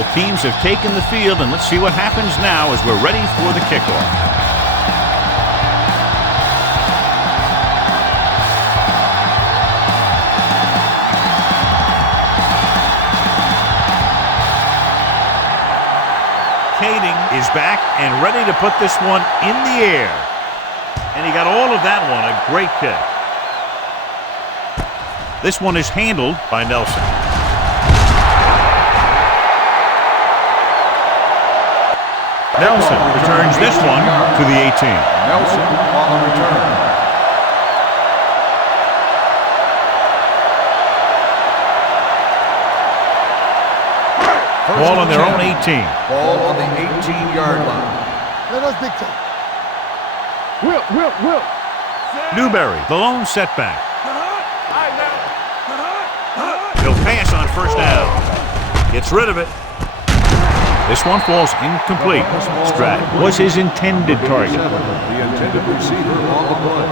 Both teams have taken the field, and let's see what happens now as we're ready for the kickoff. Is back and ready to put this one in the air. And he got all of that one. A great kick. This one is handled by Nelson. Nelson returns this one to the 18. Nelson on the return. Ball on their own 18. Ball on the 18-yard line. Let us dictate. Will. Newberry, the lone setback. He'll pass on first down. Gets rid of it. This one falls incomplete. Strat was his intended target. The intended receiver on the play.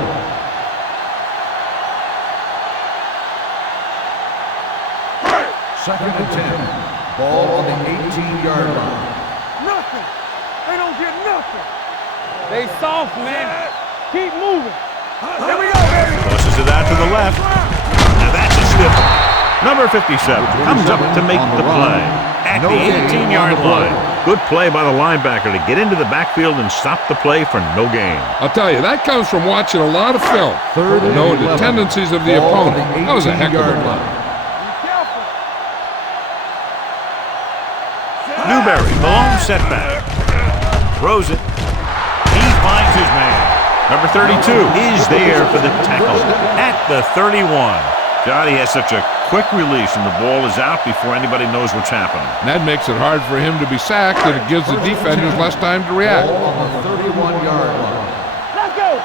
Second and 10. Ball on the 18-yard line. Nothing. They don't get nothing. They soft, man. Keep moving. Here we go, baby. Tosses it out to the left. Now that's a stiffer. Number 57 comes up to make the play at the 18-yard line. Good play by the linebacker to get into the backfield and stop the play for no gain. I'll tell you, that comes from watching a lot of film. Knowing the tendencies of the opponent. That was a heck of a play. Newberry, the lone setback. Throws it. He finds his man. Number 32 is there for the tackle at the 31. God, he has such a quick release, and the ball is out before anybody knows what's happening. And that makes it hard for him to be sacked, and it gives the defenders less time to react. Ball on the 31-yard line. Let's go.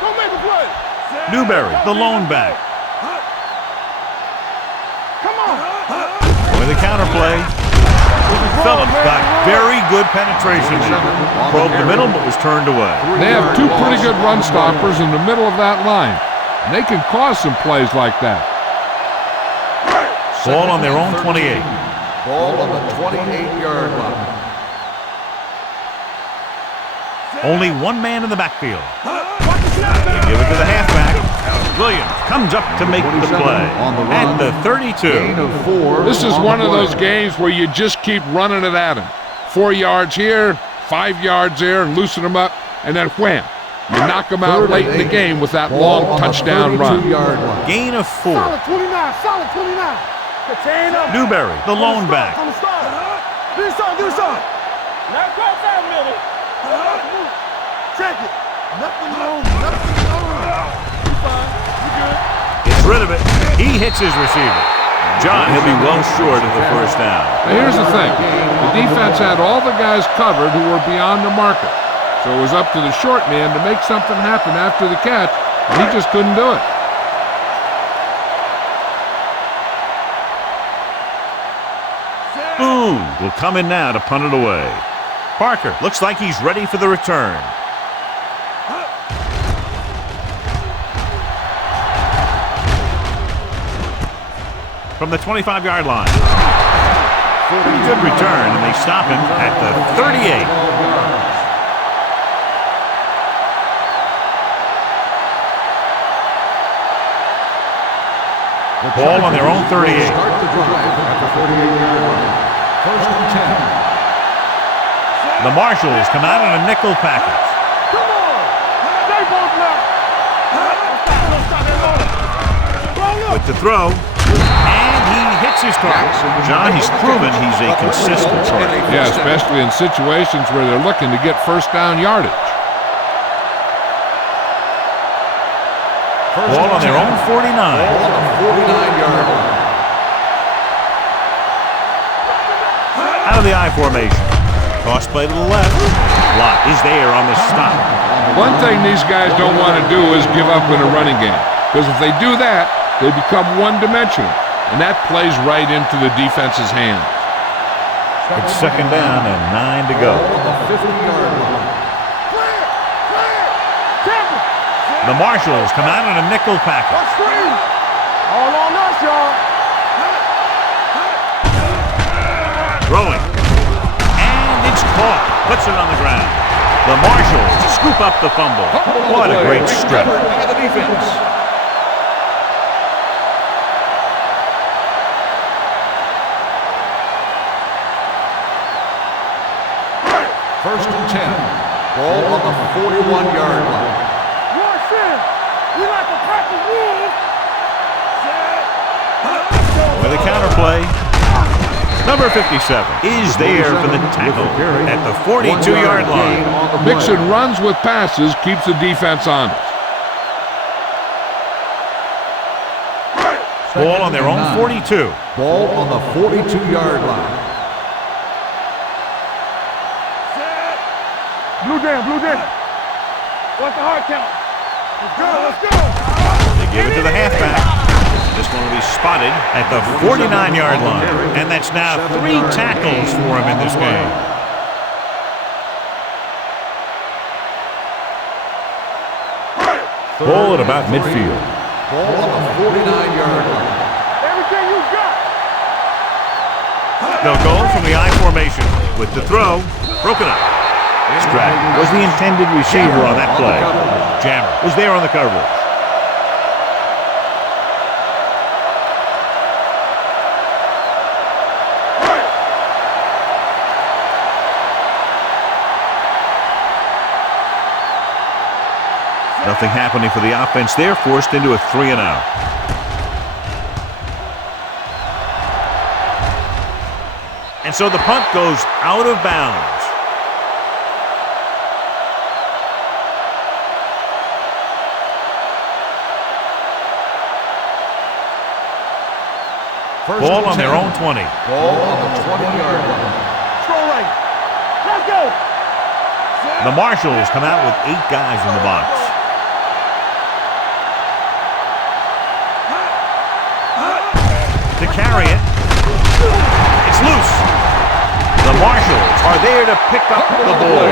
Go make a play. Newberry, the lone back. Come on. With a counterplay. Phillips got very good penetration. Probed the middle, but was turned away. They have two pretty good run stoppers in the middle of that line, and they can cause some plays like that. Ball on their own 28. Ball on the 28-yard line. Only one man in the backfield. They give it to the halfback. Williams comes up to make the play at the 32. This is one of those games where you just keep running it at him. 4 yards here, 5 yards there, and loosen them up, and then wham. You knock them out late in the game with that long touchdown run. Gain of 4. Solid 29. Solid 29. Newberry, the lone back. Do something. Now cross that middle. Check it. Nothing wrong. You fine. You good. Gets rid of it. He hits his receiver. John, he'll be well short of the first down. Now here's the thing. The defense had all the guys covered who were beyond the marker. So it was up to the short man to make something happen after the catch, and he just couldn't do it. Boone will come in now to punt it away. Parker looks like he's ready for the return. From the 25-yard line. Pretty good return, and they stop him at the 38. Ball on their own 38. Start the drive at the 38-yard line. First and 10. The Marshals come out in a nickel package. Come on. Stay both now. With the throw, and he hits his target. John, he's proven he's a consistent target. Yeah, especially in situations where they're looking to get first down yardage. Ball on their own 49. Ball on the 49-yard line. Out of the I formation. Toss play to the left. Block is there on the stop. One thing these guys don't want to do is give up in a running game. Because if they do that, they become one-dimensional. And that plays right into the defense's hands. It's second down and 9 to go. Ball on the 50-yard line. The Marshals come out in a nickel package. All on us, y'all. caught. Puts it on the ground. The Marshals scoop up the fumble. What a great strip. By the defense. First and 10. Ball on the 41-yard line. Watch this. We like to practice rules. With a counter play. Number 57 is there for the tackle at the 42-yard line. Mixing runs with passes keeps the defense honest. Ball on their own 42. Ball on the 42-yard line. Blue down. What's the hard count? Let's go. They give it to the halfback. This one will be spotted at the 49-yard line. And that's now 3 tackles for him in this game. Ball at about midfield. Ball on the 49-yard line. Everything you got. They'll go from the I formation with the throw. Broken up. Stratton was the intended receiver on that play. Jammer was there on the coverage. Nothing happening for the offense. They're forced into a 3-and-out. And so the punt goes out of bounds. Ball on their own 20. Ball on the 20-yard line. Throw right. Let's go. The Marshals come out with 8 guys in the box. To carry it. It's loose. The Marshals are there to pick up the ball.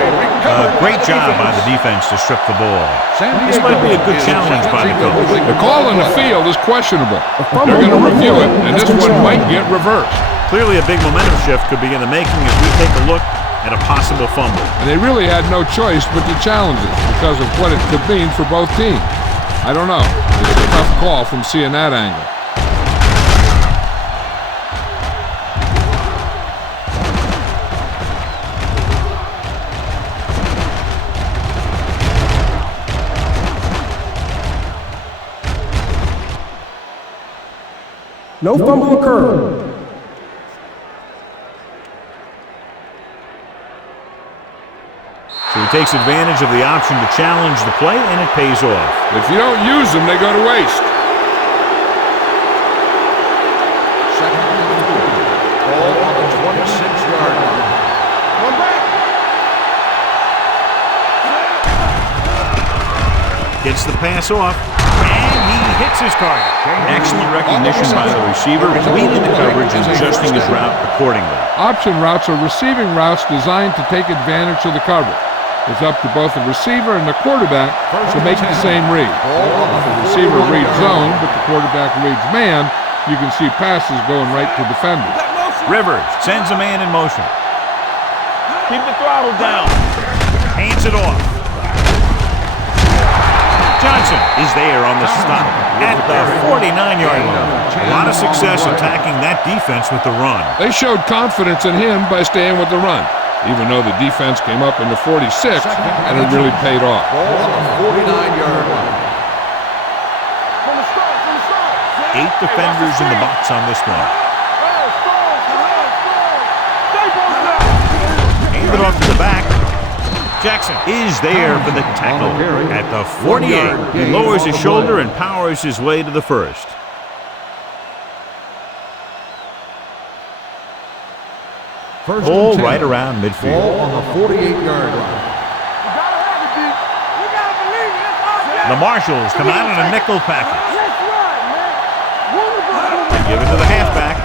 Great job by the defense to strip the ball. This might be a good challenge by the coach. The call in the field is questionable. They're going to review it, and this one might get reversed. Clearly a big momentum shift could be in the making as we take a look at a possible fumble. And they really had no choice but to challenge it because of what it could mean for both teams. I don't know. It's a tough call from seeing that angle. No fumble occurred. So he takes advantage of the option to challenge the play, and it pays off. If you don't use them, they go to waste. Second and 2. Ball on the 26-yard line. One back. Gets the pass off, and he hits his target. Excellent recognition by the receiver, reading the coverage and adjusting his route accordingly. Option routes are receiving routes designed to take advantage of the coverage. It's up to both the receiver and the quarterback to make the same read. If the receiver reads zone, but the quarterback reads man, you can see passes going right to defenders. Rivers sends a man in motion. Keep the throttle down. Hands it off. Johnson is there on the stop at the 49-yard line. A lot of success attacking that defense with the run. They showed confidence in him by staying with the run, even though the defense came up in the 46 and it really paid off. Ball on the 49-yard line. From the start. 8 defenders in the box on this one. Hand it off to the back. Jackson is there for the tackle at the 48. He lowers his shoulder and powers his way to the first. First Ball and 10. right around midfield. Ball on the 48-yard line. The Marshals come out in a nickel package. Let's run, man. They give it to the halfback.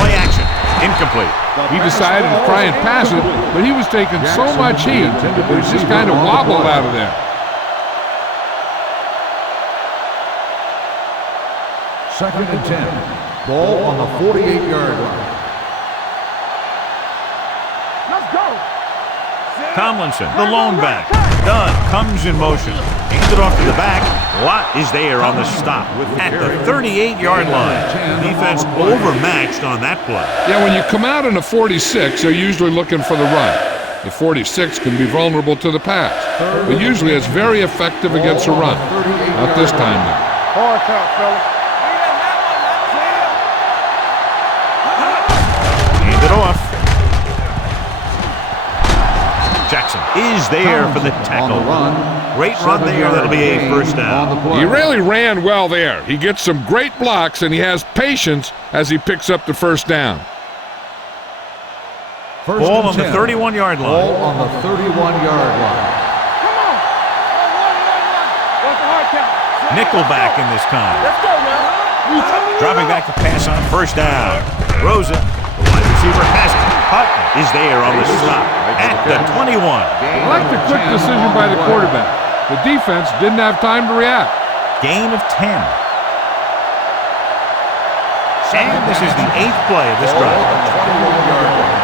Play action. Incomplete. He decided to try and pass it, but he was taking so much heat that he just kind of wobbled out of there. Second and 10. Ball on the 48-yard line. Let's go. Tomlinson, the lone back. Dunn comes in motion. Hands it off to the back. Watt is there on the stop at the 38-yard line. Defense overmatched on that play. Yeah, when you come out in a 46, they're usually looking for the run. The 46 can be vulnerable to the pass, but usually it's very effective against a run. Not this time, though. Hard count, fellas. Hand it off. Jackson is there for the tackle. Great run there. That'll be a first down. He really ran well there. He gets some great blocks, and he has patience as he picks up the first down. Ball on the 31-yard line. Ball on the 31-yard line. Come on. What's the hard count? Nickelback in this time. Let's go now. Dropping back to pass on first down. Throws it. The wide receiver has it. Hutton is there on the stop at the 21. I like the quick decision by the quarterback. The defense didn't have time to react. Gain of 10. And this is the 8th play of this drive. 21-yard line.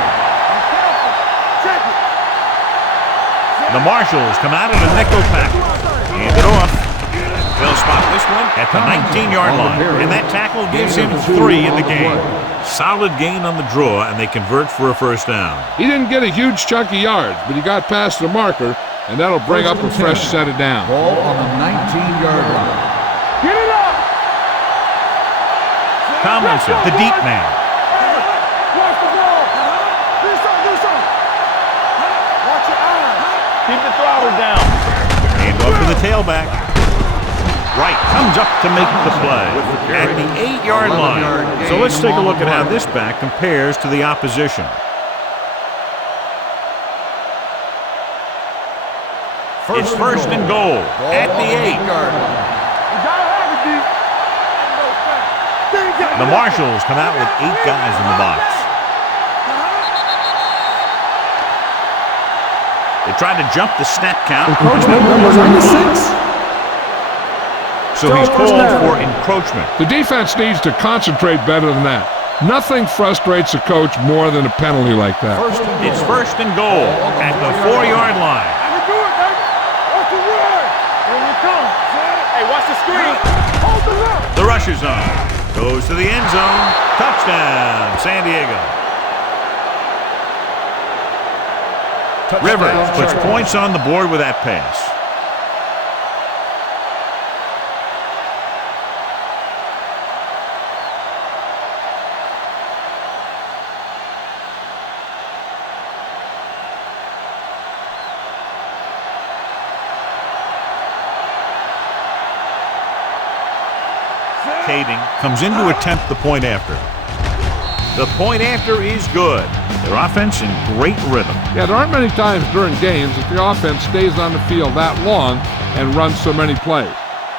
The Marshals come out of the nickel tackle. Hand it off. They'll spot this one at the 19-yard line. And that tackle gives him 3 in the game. Solid gain on the draw, and they convert for a first down. He didn't get a huge chunk of yards, but he got past the marker, and that'll bring up a fresh set of downs. Ball on the 19-yard line. Get it up. Tomlinson, the deep man. Watch the ball. Do something. Watch your eyes. Keep the throttle down. Hand off to the tailback. Wright comes up to make the play at the 8-yard line. So let's take a look at how this back compares to the opposition. It's first and goal at the 8. You gotta have it, D. The Marshals come out with 8 guys in the box. They tried to jump the snap count. So he's called for encroachment. The defense needs to concentrate better than that. Nothing frustrates a coach more than a penalty like that. It's first and goal at the 4-yard line. I can do it, baby. Watch the run. Here we come. Hey, watch the screen. Hold the left. The rush is on. Goes to the end zone. Touchdown, San Diego. Rivers puts points on the board with that pass. Kading comes in to attempt the point after. The point after is good. Their offense in great rhythm. Yeah, there aren't many times during games that the offense stays on the field that long and runs so many plays.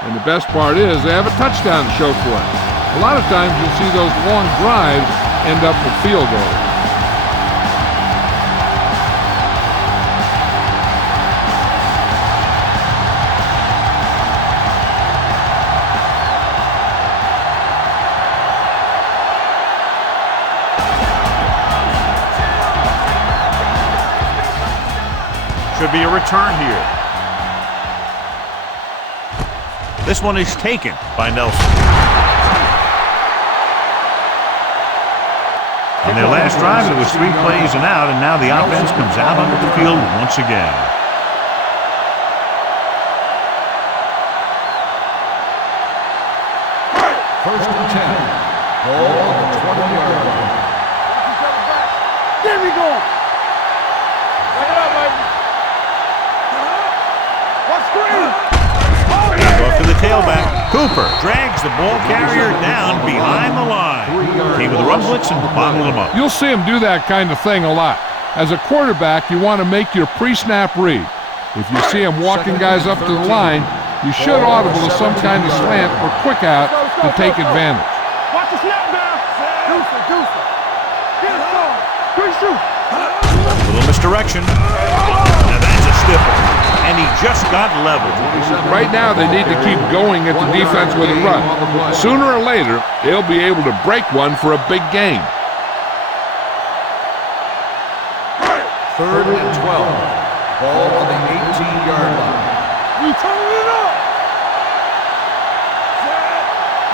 And the best part is they have a touchdown to show for it. A lot of times you'll see those long drives end up with field goals. Should be a return here. This one is taken by Nelson. On their last drive, it was 3 plays and out, and now the offense comes out onto the field once again. First and 10. Ball on the 20-yard line. There we go. Bring it up, baby. Watch screen. Hand off to the tailback. Cooper drags the ball carrier down behind the line. Came with a run blitz and bottled him up. You'll see him do that kind of thing a lot. As a quarterback, you want to make your pre-snap read. If you see him walking guys up to the line, you should audible to some kind of slant or quick out to take advantage. Watch the snap down. Deuce it. Get it started. Quick shoot. A little misdirection. Now that's a stiff one. And he just got leveled. Right now, they need to keep going at the defense with a run. Sooner or later, they'll be able to break one for a big game. Third and 12. Ball on the 18-yard line. We turning it up.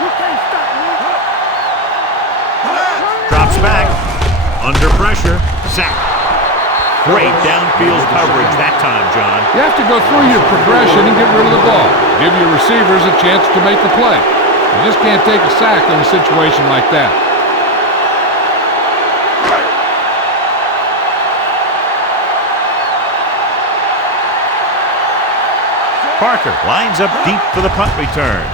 You can't stop me. Drops back. Under pressure. Sack. Great downfield coverage that time, John. You have to go through your progression and get rid of the ball. Give your receivers a chance to make the play. You just can't take a sack in a situation like that. Parker lines up deep for the punt return.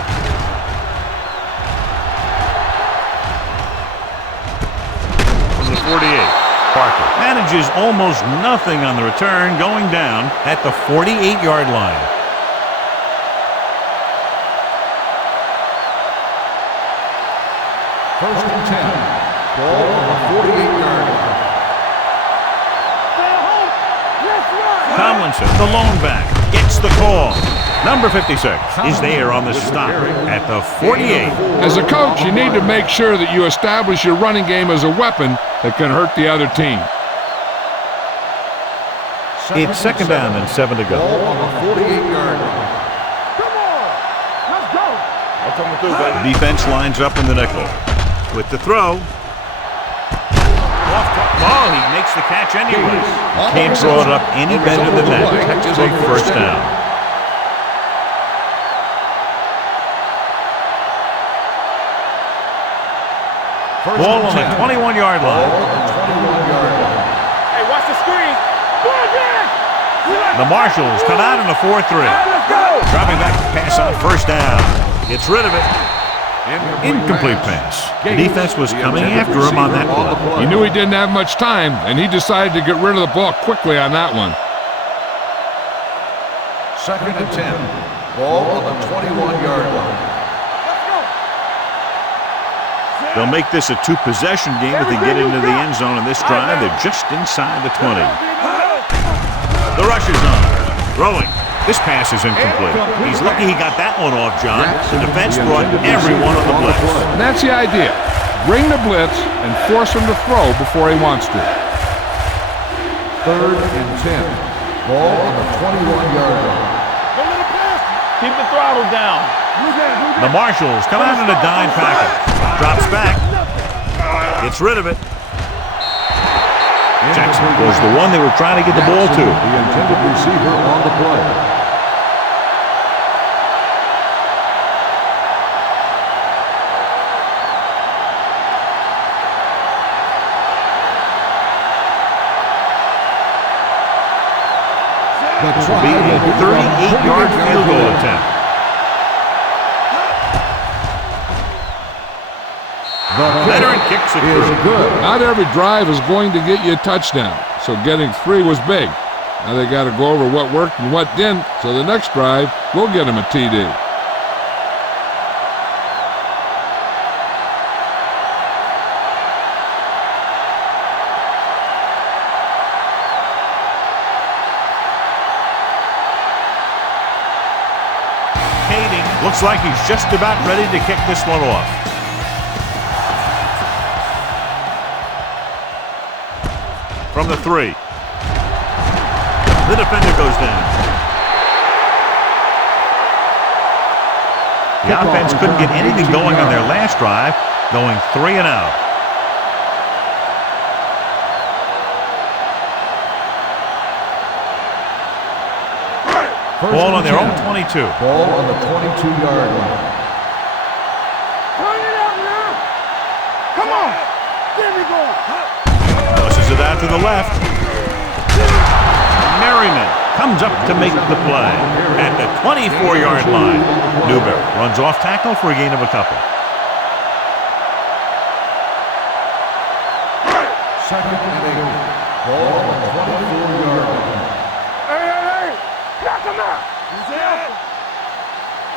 From the 48. Parker manages almost nothing on the return, going down at the 48-yard line. First and 10. Ball on the 48-yard line. Tomlinson, the lone back, gets the call. Number 56 is there on the stop at the 48. As a coach, you need to make sure that you establish your running game as a weapon that can hurt the other team. It's second down and 7 to go. Ball on the 48-yard line. Come on. Let's go. I'll come through, baby. Defense lines up in the nickel. With the throw. Oh, he makes the catch anyway. Can't throw it up any better than that. Textbook first down. Ball on the 21-yard line. Hey, watch the screen. Go again. The Marshals come out in a 4-3. Let's go. Dropping back to pass on first down. Gets rid of it. Incomplete pass. The defense was coming after him on that play. He knew he didn't have much time, and he decided to get rid of the ball quickly on that one. Second and 10. Ball on the 21-yard line. They'll make this a two-possession game if they get into the end zone in this drive. They're just inside the 20. The rush is on. Throwing. This pass is incomplete. He's lucky he got that one off, John. The defense brought everyone on the blitz. And that's the idea. Bring the blitz and force him to throw before he wants to. Third and 10. Ball on the 21-yard line. Keep the throttle down. The Marshals come out in a dime package. Drops back. Gets rid of it. Jackson was the one they were trying to get the ball to. The intended receiver on the play. This will be a 38-yard field goal attempt. Veteran kicks it through. Not every drive is going to get you a touchdown, so getting 3 was big. Now they got to go over what worked and what didn't, so the next drive will get them a TD. Looks like he's just about ready to kick this one off. From the 3. The defender goes down. The offense couldn't get anything going on their last drive, going 3 and out. Ball on their own 22. Ball on the 22-yard line. Turn it up now. Come on. There we go. Tosses it out to the left. Merriman comes up to make the play at the 24-yard line. Newberry runs off tackle for a gain of a couple. Second and 8. Ball on the 24-yard line. Hey. Knock him out.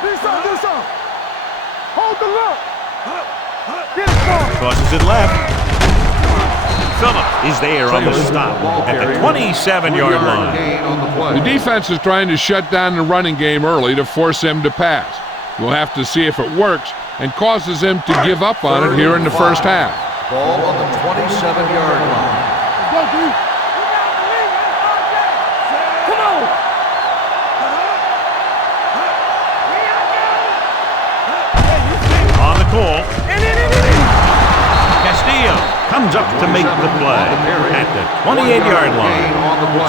Do something. Hold the look. Get it going. Tosses it left. Phillip is there on the stop at the 27-yard line. The defense is trying to shut down the running game early to force him to pass. We'll have to see if it works and causes him to give up on it here in the first half. Ball on the 27-yard line. Go, D. Come on. call. Castillo comes up to make the play at the 28-yard line.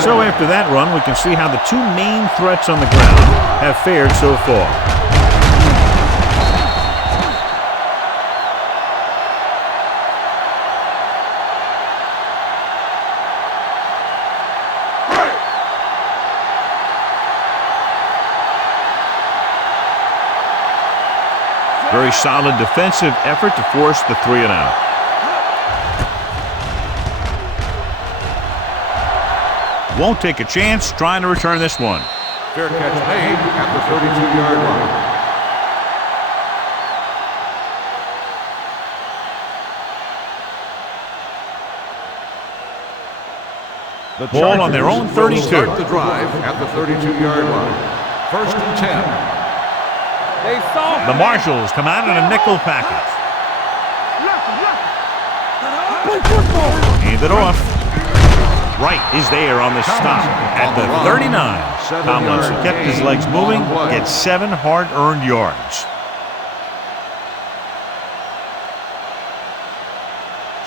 So after that run, we can see how the two main threats on the ground have fared so far. Very solid defensive effort to force the 3-and-out. Won't take a chance trying to return this one. Fair catch made at the 32-yard line. The Ball on their own 32. Start the drive at the 32-yard line. 1st and 10. They soft. The Marshals come out in a nickel package. Hand it off. Wright is there on the stop at the 39. Tomlinson kept his legs moving, gets 7 hard-earned yards.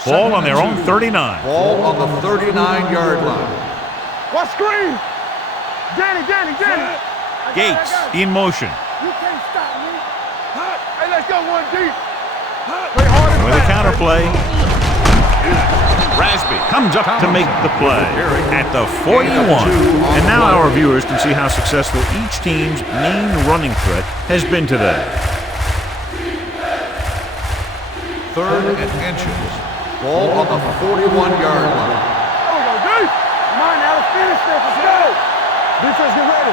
Ball on their own 39. Ball on the 39-yard line. What screen? Danny. Gates in motion. You can't stop me. Hey, let's go one deep. Play hard With a counterplay. Rasby comes up to make the play at the 41. And now our viewers can see how successful each team's main running threat has been today. 3rd and inches. Ball on the 41-yard line. There we go, deep. Come on now, let's finish this. Let's go. Defense, get ready.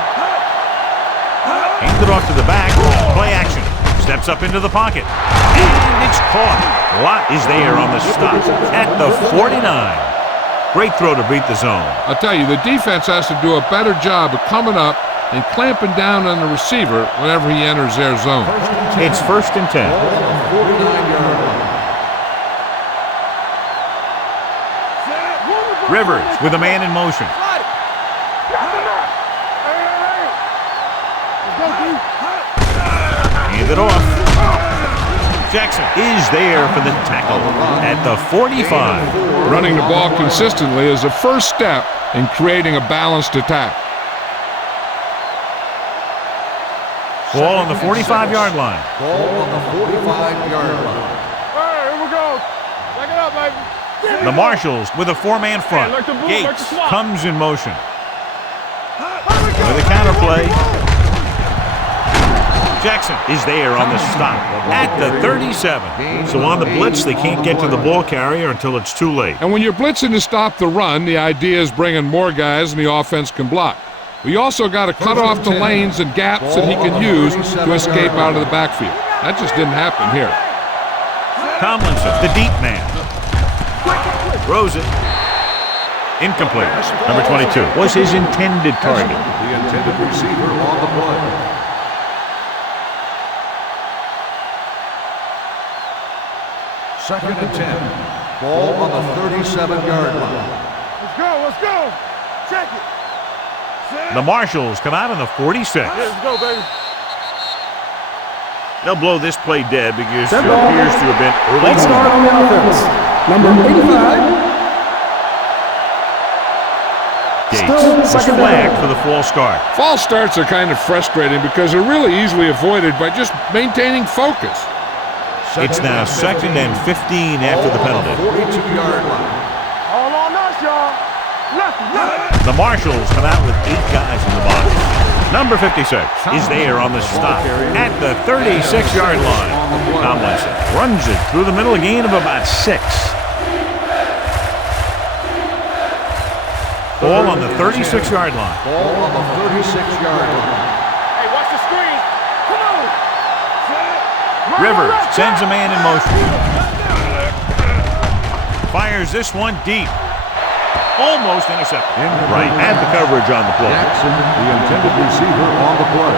Hands it off to the back. Play action. Steps up into the pocket. And it's caught. Lott is there on the stop at the 49. Great throw to beat the zone. I'll tell you, the defense has to do a better job of coming up and clamping down on the receiver whenever he enters their zone. It's 1st and 10. 49-yard line. Rivers with a man in motion. Hand it off. Jackson is there for the tackle at the 45. Running the ball consistently is the first step in creating a balanced attack. Ball on the 45-yard line. Ball on the 45-yard line. Hey, here we go. Back it up, baby. The Marshals with a 4-man front. Gates comes in motion. With a counterplay. Jackson is there on the stop at the 37. So on the blitz, they can't get to the ball carrier until it's too late. And when you're blitzing to stop the run, the idea is bringing more guys and the offense can block. We also got to cut off the lanes and gaps that he can use to escape out of the backfield. That just didn't happen here. Tomlinson, the deep man. Throws it. Incomplete. Number 22 was his intended target. The intended receiver on the play. Second and 10. Ball on the 37-yard line. Let's go. Check it. The Marshals come out on the 46. Let's go, baby. They'll blow this play dead because there appears to have been early. Let's start on the offense. Number 85. Gates was flagged for the false start. False starts are kind of frustrating because they're really easily avoided by just maintaining focus. It's now 2nd and 15 after the penalty. 42-yard line. All on us, y'all. Left. The Marshals come out with 8 guys in the box. Number 56 is there on the stop at the 36-yard line. Tomlinson runs it through the middle, a gain of about 6. Ball on the 36-yard line. Ball on the 36-yard line. Hey, watch the screen. Come on. Rivers sends a man in motion. Fires this one deep. Almost intercepted. Right at the coverage on the play. Jackson, the intended receiver on the play.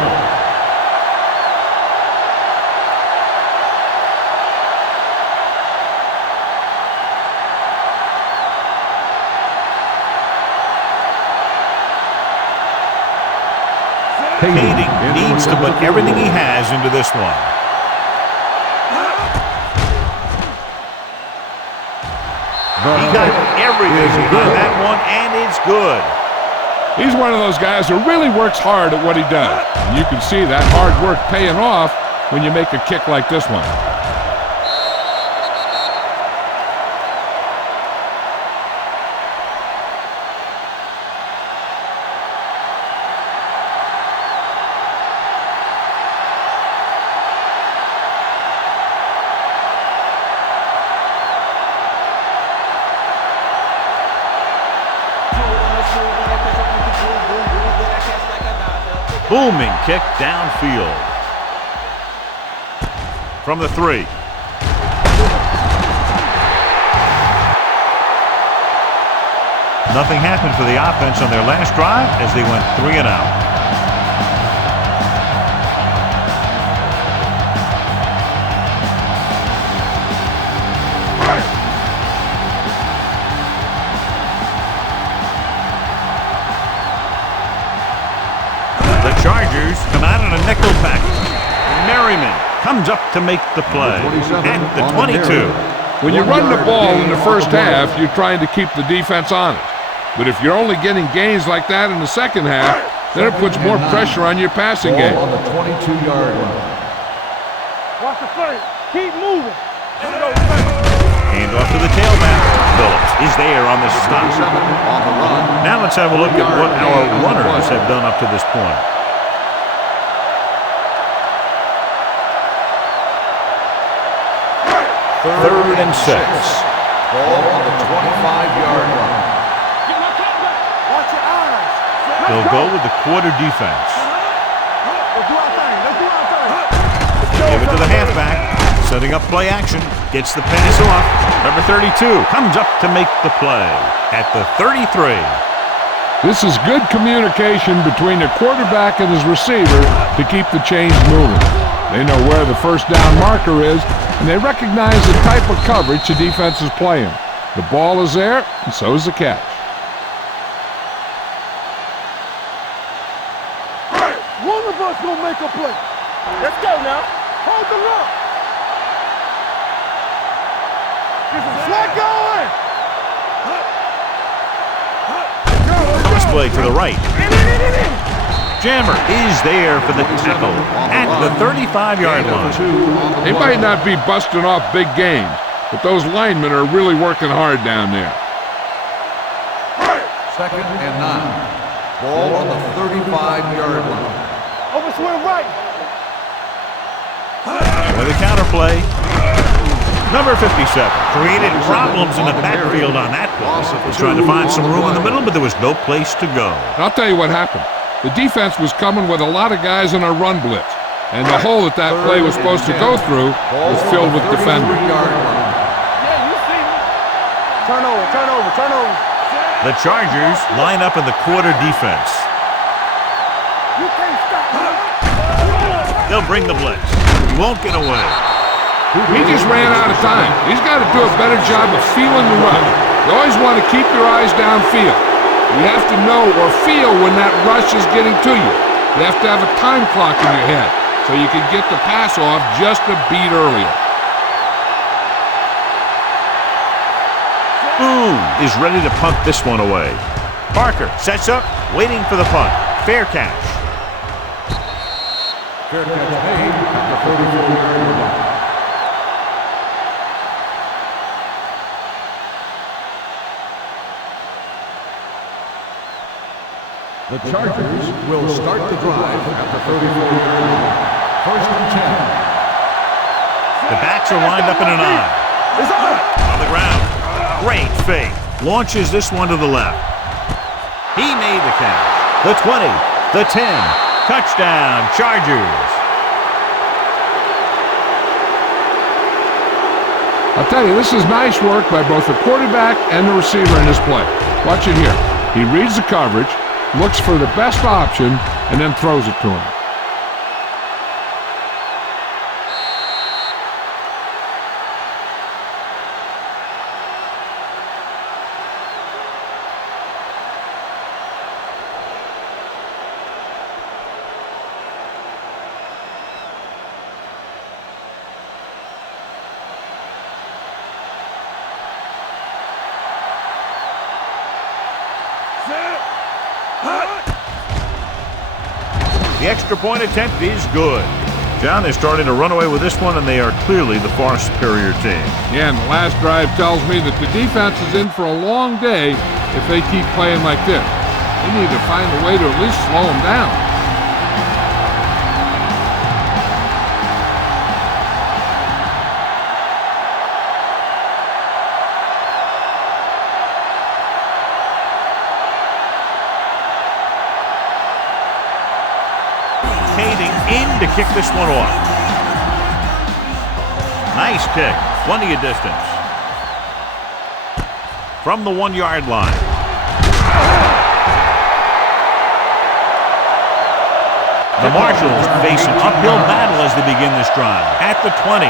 Kading needs to put everything he has into this one. He got everything behind that one, and it's good. He's one of those guys who really works hard at what he does. And you can see that hard work paying off when you make a kick like this one. Booming kick downfield. From the 3. Nothing happened for the offense on their last drive as they went 3 and out. The Chargers come out in a nickel package. Merriman comes up to make the play at the 22. When you run the ball in the first half, you're trying to keep the defense honest. But if you're only getting gains like that in the second half, then it puts more pressure on your passing game. On the 22-yard line. Watch the play. Keep moving. Hand off to the tailback. Phillips is there on the stop. On the run. Now let's have a look at what our runners have done up to this point. Third and 6. Ball on the 25-yard line. Watch your eyes. They'll go with the quarter defense. Let's do our thing. Let's do our thing. Give it to the halfback. Setting up play action. Gets the pass off. Number 32 comes up to make the play at the 33. This is good communication between the quarterback and his receiver to keep the chains moving. They know where the first down marker is, and they recognize the type of coverage the defense is playing. The ball is there, and so is the catch. One of us gonna make a play. Let's go now. Hold the lock. Let going. Cross play to the right. Jammer is there for the tackle at the 35-yard line. They might not be busting off big games, but those linemen are really working hard down there. Second and 9. Ball on the 35-yard line. Over swing right. With a counter play. Number 57 created problems in the backfield on that play. Was trying to find some room in the middle, but there was no place to go. I'll tell you what happened. The defense was coming with a lot of guys in a run blitz, and the hole that play was supposed to go through was filled with defenders. Yeah, you see me. Turn over. The Chargers line up in the quarter defense. You can't stop me. They'll bring the blitz. He won't get away. He just ran out of time. He's got to do a better job of feeling the rush. You always want to keep your eyes downfield. You have to know or feel when that rush is getting to you. You have to have a time clock in your head so you can get the pass off just a beat earlier. Boone is ready to punt this one away. Parker sets up, waiting for the punt. Fair catch. Fair catch made at the 34-yard line. The Chargers will start the drive at the 34-yard line. First and 10. The backs are lined up in an I. On the ground. Great fake. Launches this one to the left. He made the catch. The 20. The 10. Touchdown, Chargers. I'll tell you, this is nice work by both the quarterback and the receiver in this play. Watch it here. He reads the coverage, looks for the best option, and then throws it to him. The extra point attempt is good. John, they're starting to run away with this one, and they are clearly the far superior team. Yeah, and the last drive tells me that the defense is in for a long day if they keep playing like this. They need to find a way to at least slow them down. In to kick this one off. Nice kick. Plenty of distance. From the 1-yard line. The Marshals face an uphill battle as they begin this drive. At the 20.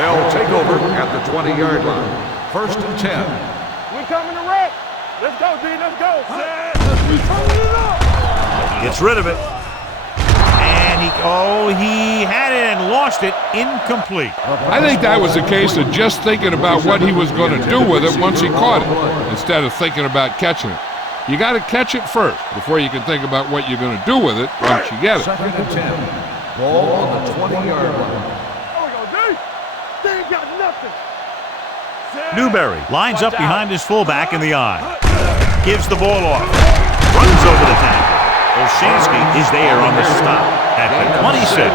They'll take over at the 20-yard line. First and 10. We coming to wreck. Let's go, D. Let's go. We turning it up. Gets rid of it. And he had it and lost it. Incomplete. I think that was a case of just thinking about what he was going to do with it once he caught it, instead of thinking about catching it. You got to catch it first before you can think about what you're going to do with it once you get it. Second and 10. Ball on the 20-yard line. There we go, D. They ain't got nothing. Newberry lines up behind his fullback in the eye. Gives the ball off. Runs over the tackle. Olshansky is there on the stop at the 26.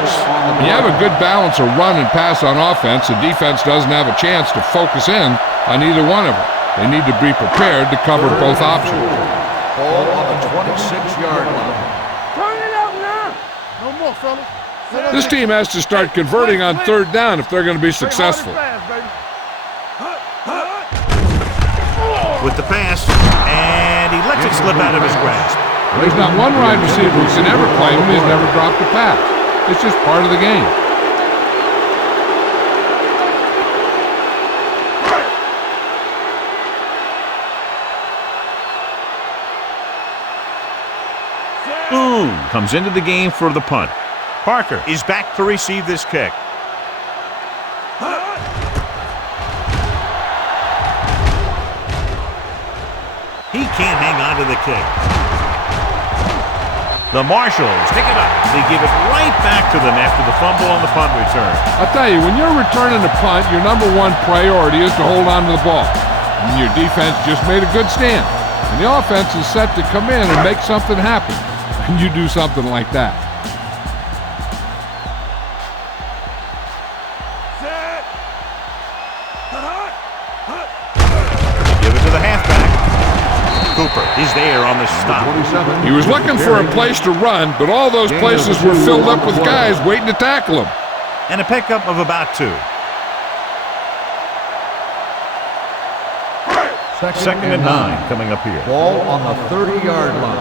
You have a good balance of run and pass on offense. The defense doesn't have a chance to focus in on either one of them. They need to be prepared to cover both options. Ball on the 26-yard line. Turn it up now. No more, fellas. This team has to start converting on third down if they're going to be successful. With the pass, and he lets it slip out of his grasp. There's not one wide receiver who can ever claim he's never dropped a pass. It's just part of the game. Boom! Comes into the game for the punt. Parker is back to receive this kick. He can't hang on to the kick. The Marshals pick it up. They give it right back to them after the fumble on the punt return. I'll tell you, when you're returning a punt, your number one priority is to hold on to the ball. And your defense just made a good stand. And the offense is set to come in and make something happen. And you do something like that. Give it to the halfback. Cooper is there on the stop. He was looking for a place to run, but all those places were filled up with guys waiting to tackle him. And a pickup of about 2. Second and 9 coming up here. Ball on the 30-yard line.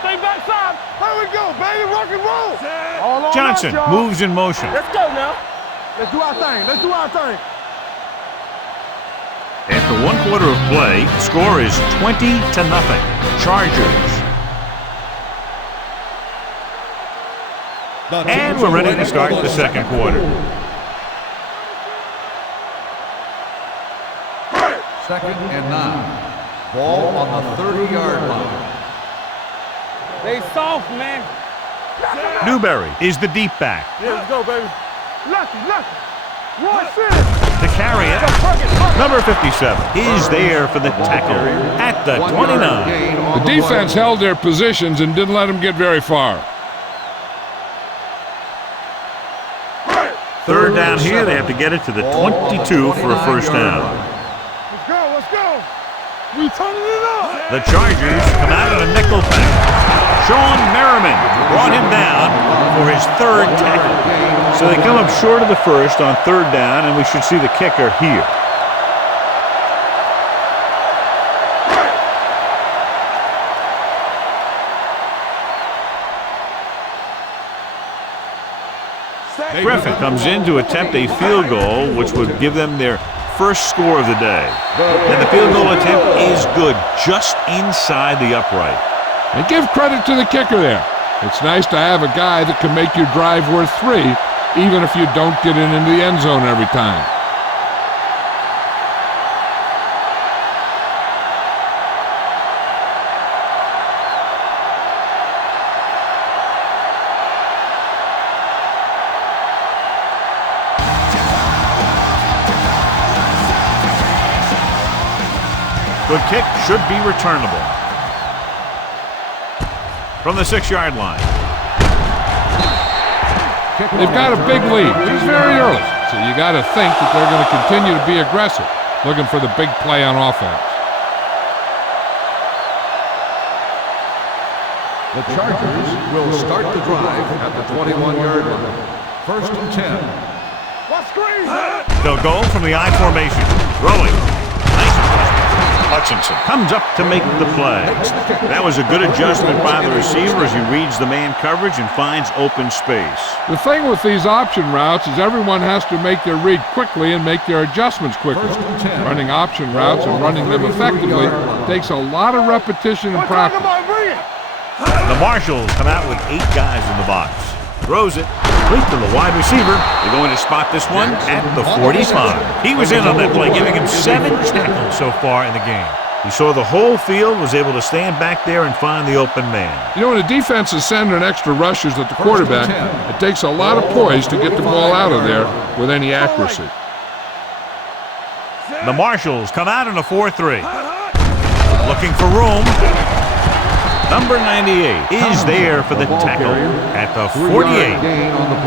Stay backside. There we go, baby. Rock and roll. All on Johnson us, y'all. moves in motion. Let's go now. Let's do our thing. Let's do our thing. After 1 quarter of play, score is 20-0. Chargers. And we're ready to start the second quarter. Second and 9. Ball on the 30-yard line. They soft, man. Newberry is the deep back. Yeah, let's go, baby. Lucky. Roy Sims. To carry it, number 57 is there for the tackle at the 29. The defense held their positions and didn't let them get very far. Third down here, they have to get it to the 22 for a first down. Let's go. We turning it up. The Chargers come out in a nickel pack. Sean Merriman brought him down for his 3rd tackle. So they come up short of the first on 3rd down, and we should see the kicker here. Griffin comes in to attempt a field goal, which would give them their first score of the day. And the field goal attempt is good, just inside the upright. And give credit to the kicker there. It's nice to have a guy that can make your drive worth 3, even if you don't get it into the end zone every time. The kick should be returnable. From the 6-yard line. They've got a big lead. It's very early, so you got to think that they're going to continue to be aggressive, looking for the big play on offense. The Chargers will start the drive at the 21-yard line. First and 10. What screen? They'll go from the I formation. Throwing. Nice adjustment. Hutchinson comes up to make the play. That was a good adjustment by the receiver as he reads the man coverage and finds open space. The thing with these option routes is everyone has to make their read quickly and make their adjustments quickly. Running option routes and running them effectively takes a lot of repetition and practice. The Marshals come out with 8 guys in the box. Throws it. Complete to the wide receiver. They're going to spot this one at the 45. He was in on that play, giving him 7 tackles so far in the game. He saw the whole field, was able to stand back there and find the open man. You know, when a defense is sending extra rushers at the quarterback, it takes a lot of poise to get the ball out of there with any accuracy. The Marshals come out in a 4-3. Looking for room. Number 98 is there for the tackle at the 48.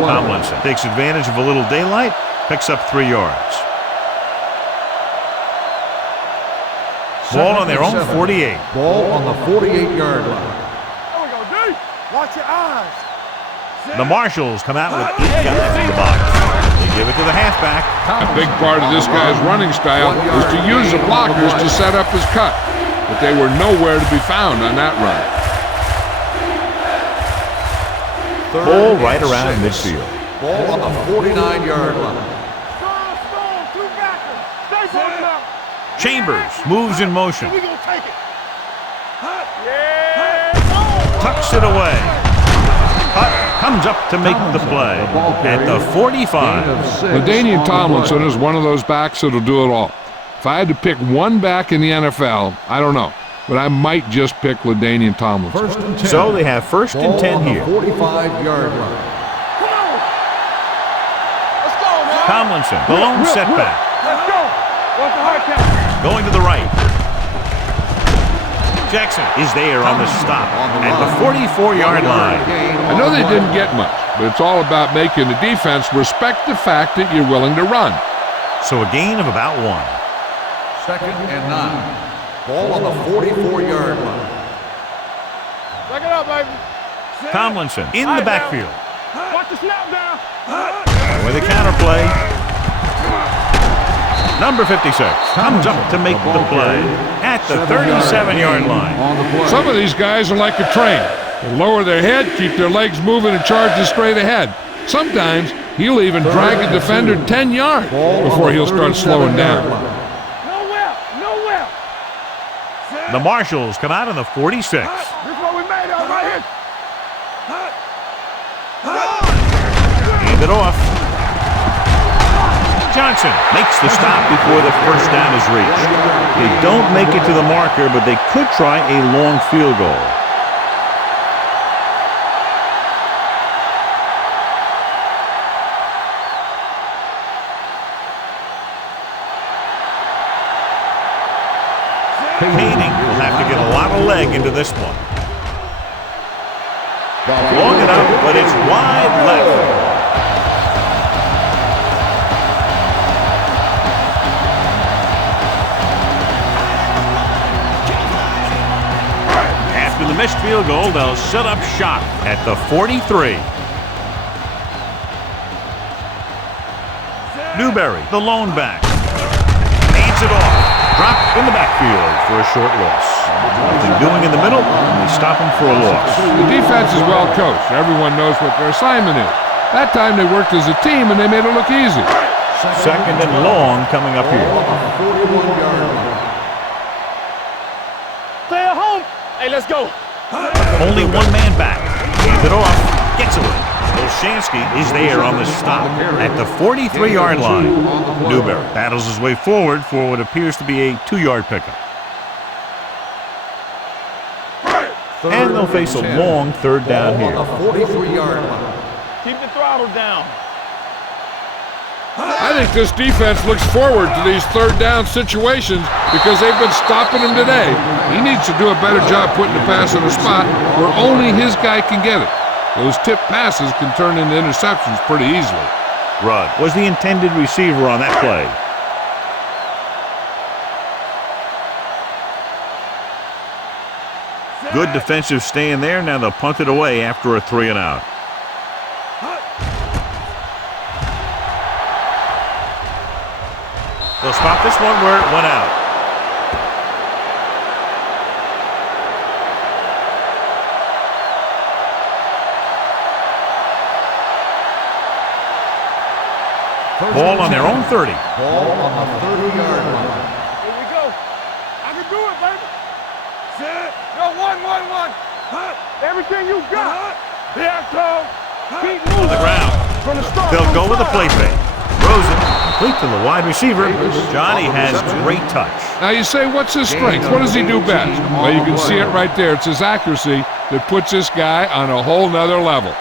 Tomlinson takes advantage of a little daylight, picks up 3 yards. Ball on their own 48. Ball on the 48-yard line. There we go, D. Watch your eyes. The Marshals come out with 8 guys in the box. They give it to the halfback. A big part of this guy's running style is to use the blockers to set up his cut, but they were nowhere to be found on that run. Ball right around midfield. Ball on the 49-yard line. Two backers. Stay both up. Chambers moves in motion. We gonna take it. Yeah. Tucks it away. Hutt comes up to make the play at the 45. LaDainian Tomlinson is one of those backs that'll do it all. If I had to pick one back in the NFL, I don't know, but I might just pick LaDainian Tomlinson. First and 10. So they have first and 10 here. 45-yard line. Come on. Let's go, man. Tomlinson, the lone setback. Let's go. What's the hard count? Going to the right. Jackson is there on the stop at the 44-yard line. I know they didn't get much, but it's all about making the defense respect the fact that you're willing to run. So a gain of about 1. Second and 9. Ball on the 44-yard line. Back it up, baby. Tomlinson in the backfield. Watch the snap down. With a counterplay. Number 56 comes up to make the play at the 37-yard line. Some of these guys are like a train. They lower their head, keep their legs moving, and charge you straight ahead. Sometimes he'll even drag a defender 10 yards before he'll start slowing down. Nowhere. The Marshals come out in the 46. This is what we made of right here. Hand it off. Johnson makes the stop before the first down is reached. They don't make it to the marker, but they could try a long field goal. Painting will have to get a lot of leg into this one. Long enough, but it's wide left. After the missed field goal, they'll set up shop at the 43. Newberry, the lone back. Hands it off. Dropped in the backfield for a short loss. Nothing doing in the middle, and they stop him for a loss. The defense is well coached. Everyone knows what their assignment is. That time they worked as a team, and they made it look easy. Second and long coming up here. Stay at home. Hey, let's go. Only one man back. Hands it off. Gets away. Olshansky is there on the stop at the 43-yard line. Newberry battles his way forward for what appears to be a 2-yard pickup. And they'll face a long third down here. 43-yard line. Keep the throttle down. I think this defense looks forward to these third down situations because they've been stopping him today. He needs to do a better job putting the pass in a spot where only his guy can get it. Those tip passes can turn into interceptions pretty easily. Rudd was the intended receiver on that play. Good defensive stand there. Now they'll punt it away after a 3 and out. They'll spot this one where it went out. Ball on their own 30. Ball on the 30-yard line. Here we go. I can do it, baby. Set. Yo, one. Everything you got. There, go. Keep moving. On the ground. From the start. They'll go with a play fake. Rosen complete to the wide receiver. Johnny has great touch. Now you say, what's his strength? What does he do best? Well, you can see it right there. It's his accuracy that puts this guy on a whole nother level.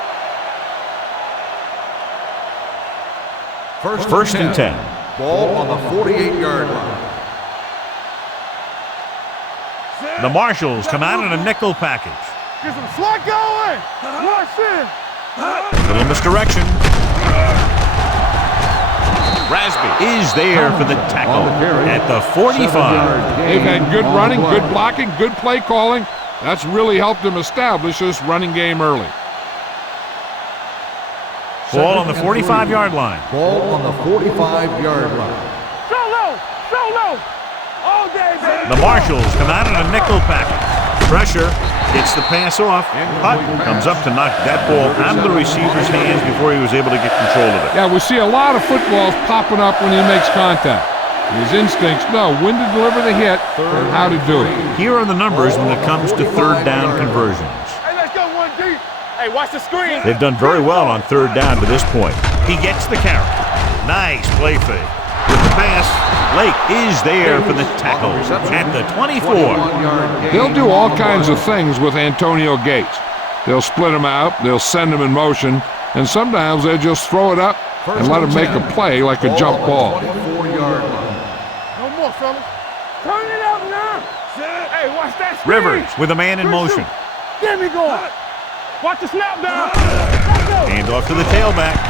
First and 10. Ball on the 48-yard line. The Marshals come out in a nickel package. Get some slot going. Watch this. Little misdirection. Rasby is there for the tackle at the 45. They've had good running, good blocking, good play calling. That's really helped them establish this running game early. Ball on the 45-yard line. Ball on the 45-yard line. Solo. All day, baby. The Marshals come out in a nickel package. Pressure gets the pass off. Hutt comes up to knock that ball out of the receiver's hands before he was able to get control of it. Yeah, we see a lot of footballs popping up when he makes contact. His instincts know when to deliver the hit and how to do it. Here are the numbers when it comes to third down conversions. Hey, let's go one deep. Hey, watch the screen. They've done very well on third down to this point. He gets the carry. Nice play fake. With the pass, Lake is there for the tackle at the 24. They'll do all kinds of things with Antonio Gates. They'll split him out, they'll send him in motion, and sometimes they'll just throw it up and let him make a play like a jump ball. No more, fellas. Turn it up now. Hey, watch that screen. Rivers with a man in motion. Get me going. Watch the snap down. Let's go. Hand off to the tailback.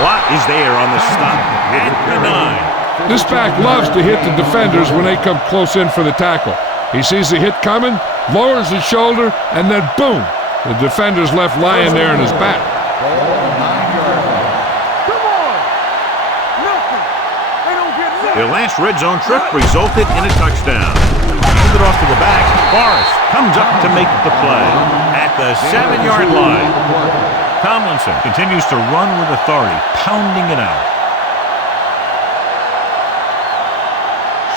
Watt is there on the stop at the 9. This back loves to hit the defenders when they come close in for the tackle. He sees the hit coming, lowers his shoulder, and then boom, the defender's left lying there in his back. Come on. Nothing. They don't get nothing. Their last red zone trip resulted in a touchdown. Hand it off to the back. Forrest comes up to make the play at the 7-yard line. Tomlinson continues to run with authority, pounding it out.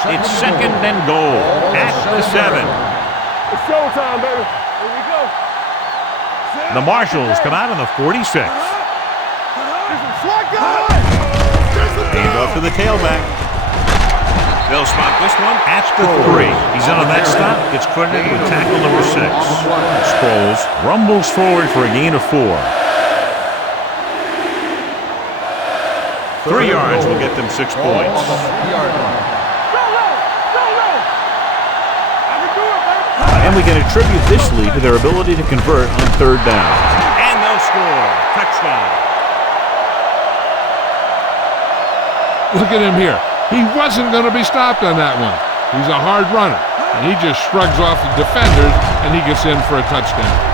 It's second and goal at the 7. It's showtime, baby. Here we go. The Marshals come out on the 46. Get some slot going. Hand off to the tailback. They'll spot this one at the 3. He's in on that stop. Gets credited with tackle number 6. Sproles rumbles forward for a gain of 4. 3 yards will get them 6 points. And we can attribute this lead to their ability to convert on third down. And they'll score. Touchdown. Look at him here. He wasn't going to be stopped on that one. He's a hard runner, and he just shrugs off the defenders, and he gets in for a touchdown.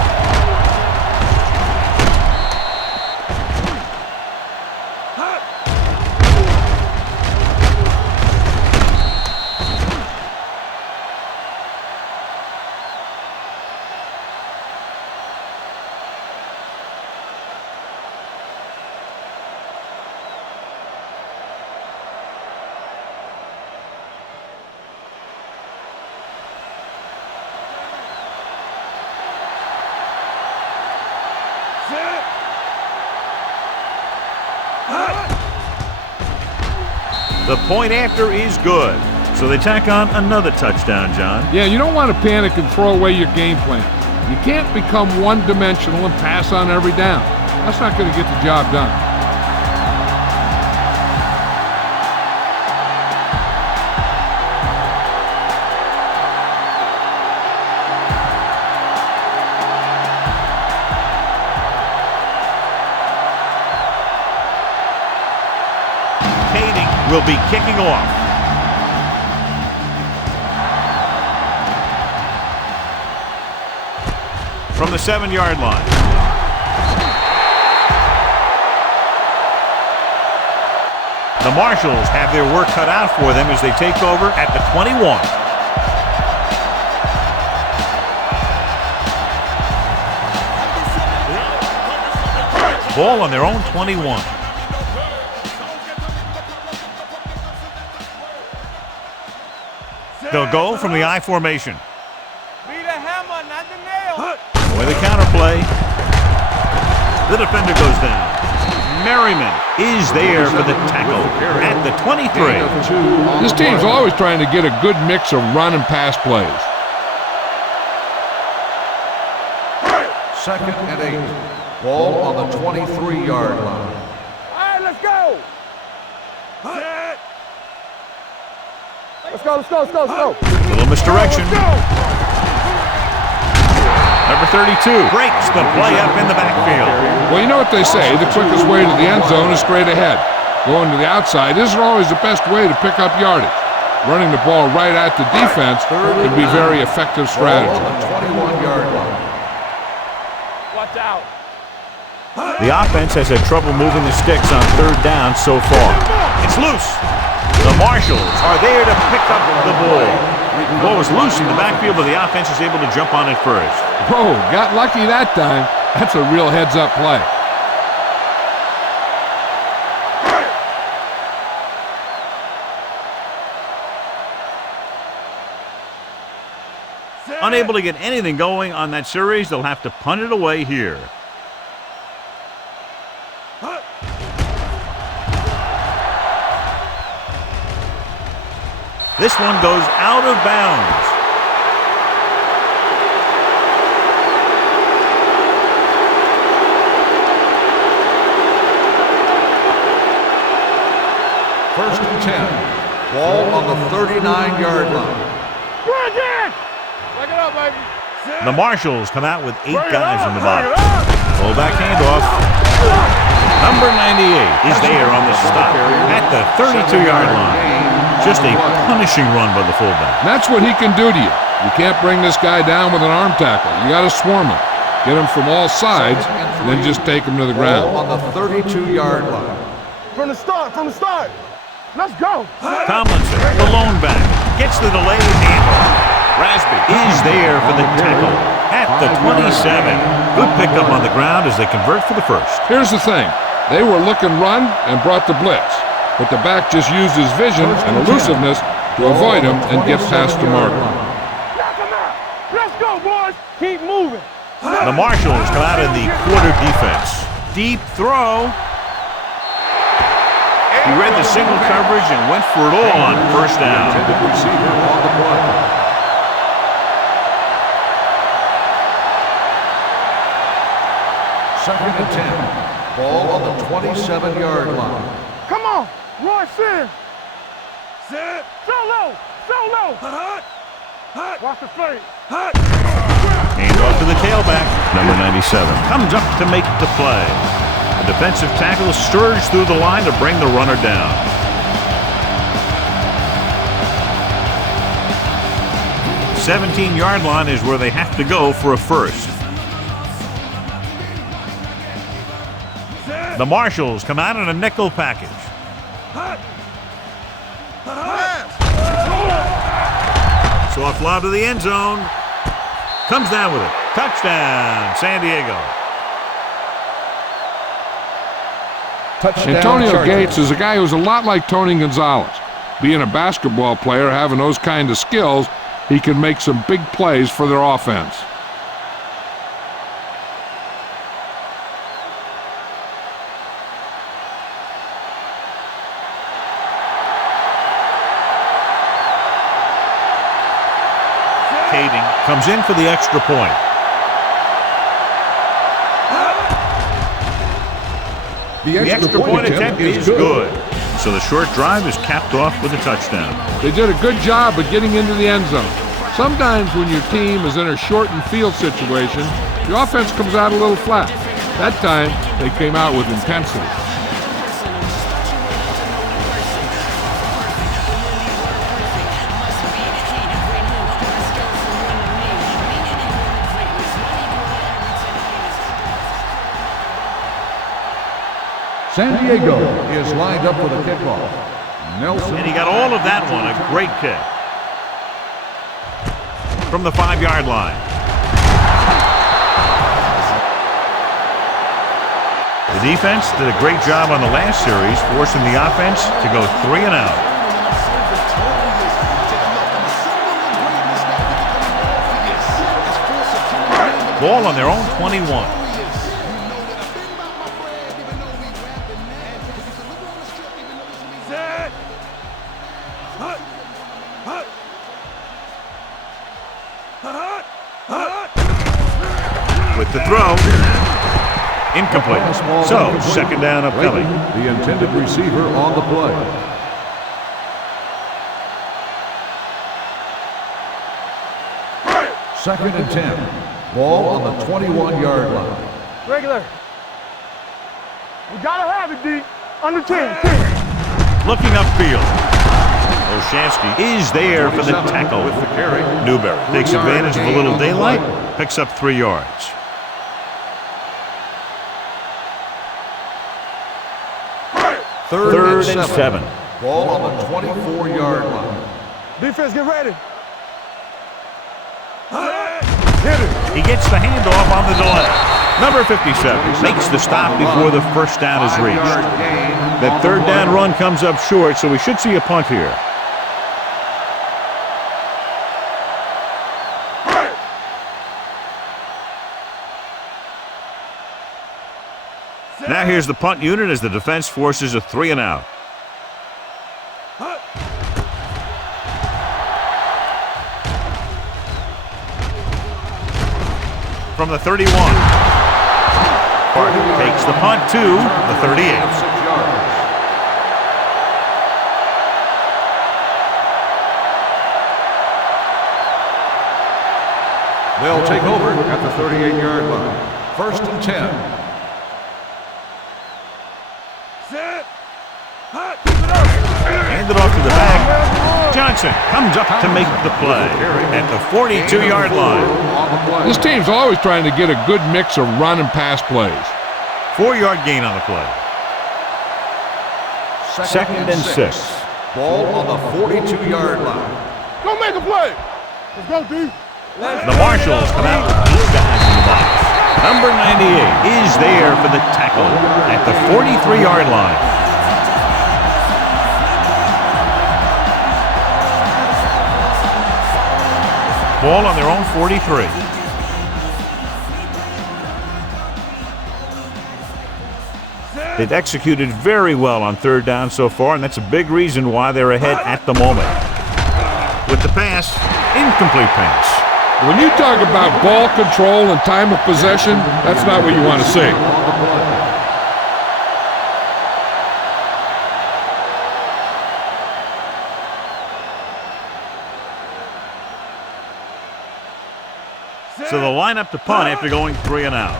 The point after is good. So they tack on another touchdown, John. Yeah, you don't want to panic and throw away your game plan. You can't become one-dimensional and pass on every down. That's not going to get the job done. will be kicking off. From the 7-yard line. The Marshals have their work cut out for them as they take over at the 21. Ball on their own 21. They'll go from the I formation. Be the hammer, not the nail. With a counterplay. The defender goes down. Merriman is there for the tackle at the 23. This team's always trying to get a good mix of run and pass plays. 2nd and 8. Ball on the 23-yard line. All right, let's go. Let's go, let's go, let's go, let's go. Little misdirection. Number 32 breaks the play up in the backfield. Well, you know what they say, the quickest way to the end zone is straight ahead. Going to the outside isn't always the best way to pick up yardage. Running the ball right at the defense can be very effective strategy. Ball on the 21-yard line. Watch out. The offense has had trouble moving the sticks on 3rd down so far. It's loose. The Marshals are there to pick up the ball. The ball was loose in the backfield, but the offense is able to jump on it first. Whoa, got lucky that time. That's a real heads-up play. Unable to get anything going on that series, they'll have to punt it away here. This one goes out of bounds. First and 10. Ball on the 39-yard line. Run, Jack! Back it up, baby. The Marshals come out with 8 guys in the box. Fullback handoff. Number 98 is there on the stop at the 32-yard line. Just a punishing run by the fullback. And that's what he can do to you. You can't bring this guy down with an arm tackle. You got to swarm him. Get him from all sides, and then just take him to the ground. Ball on the 32-yard line. From the start, from the start. Let's go. Tomlinson, the lone back, gets the delayed handoff. Rasby is there for the tackle at the 27. Good pickup on the ground as they convert for the first. Here's the thing. They were looking run and brought the blitz. But the back just used his vision and elusiveness to avoid him and get past the marker. Knock him out. Let's go, boys. Keep moving. The Marshals come out in the quarter defense. Deep throw. He read the single coverage and went for it all on first down. Intended receiver on the play. Second and 10. Ball on the 27-yard line. Come on. Roy, sit. Sit. So low. So low. Watch the play. Hand off to the tailback. Number 97 comes up to make the play. The defensive tackle surges through the line to bring the runner down. The 17-yard line is where they have to go for a first. The Marshals come out in a nickel package. Soft lob to the end zone. Comes down with it. Touchdown, San Diego. Antonio Gates is a guy who's a lot like Tony Gonzalez. Being a basketball player, having those kind of skills, he can make some big plays for their offense. Kading comes in for the extra point. The extra point attempt is good. So the short drive is capped off with a touchdown. They did a good job of getting into the end zone. Sometimes when your team is in a shortened field situation, the offense comes out a little flat. That time, they came out with intensity. San Diego is lined up for the kickoff. Nelson. And he got all of that one. A great kick. From the 5-yard line. The defense did a great job on the last series, forcing the offense to go 3 and out. Ball on their own 21. With the throw. Incomplete. So, second down upcoming. The intended receiver on the play. Second and 10. Ball on the 21-yard line. Regular. We gotta have it, D. Under 10. Looking upfield. Olshansky is there for the tackle. With the carry. Newberry takes advantage of a little daylight, picks up 3 yards. Third and 7. Ball on the 24-yard line. Defense, get ready. He gets the handoff on the delay. Number 57 makes the stop before the first down is reached. That third down run comes up short, so we should see a punt here. Now here's the punt unit as the defense forces a 3 and out. From the 31. Parker takes the punt to the 38. They'll take over at the 38-yard line. First and 10. Hand it off to the back. Johnson comes up to make the play at the 42-yard line. This team's always trying to get a good mix of run and pass plays. 4-yard gain on the play. Second and 6. Ball on the 42-yard line. Go make a play. Let's go, D. The Marshals come out with 8 guys in the box. Number 98 is there for the tackle at the 43-yard line. Ball on their own 43. They've executed very well on third down so far, and that's a big reason why they're ahead at the moment. With the pass, incomplete pass. When you talk about ball control and time of possession, that's not what you want to see. So they'll line up to punt after going 3 and out.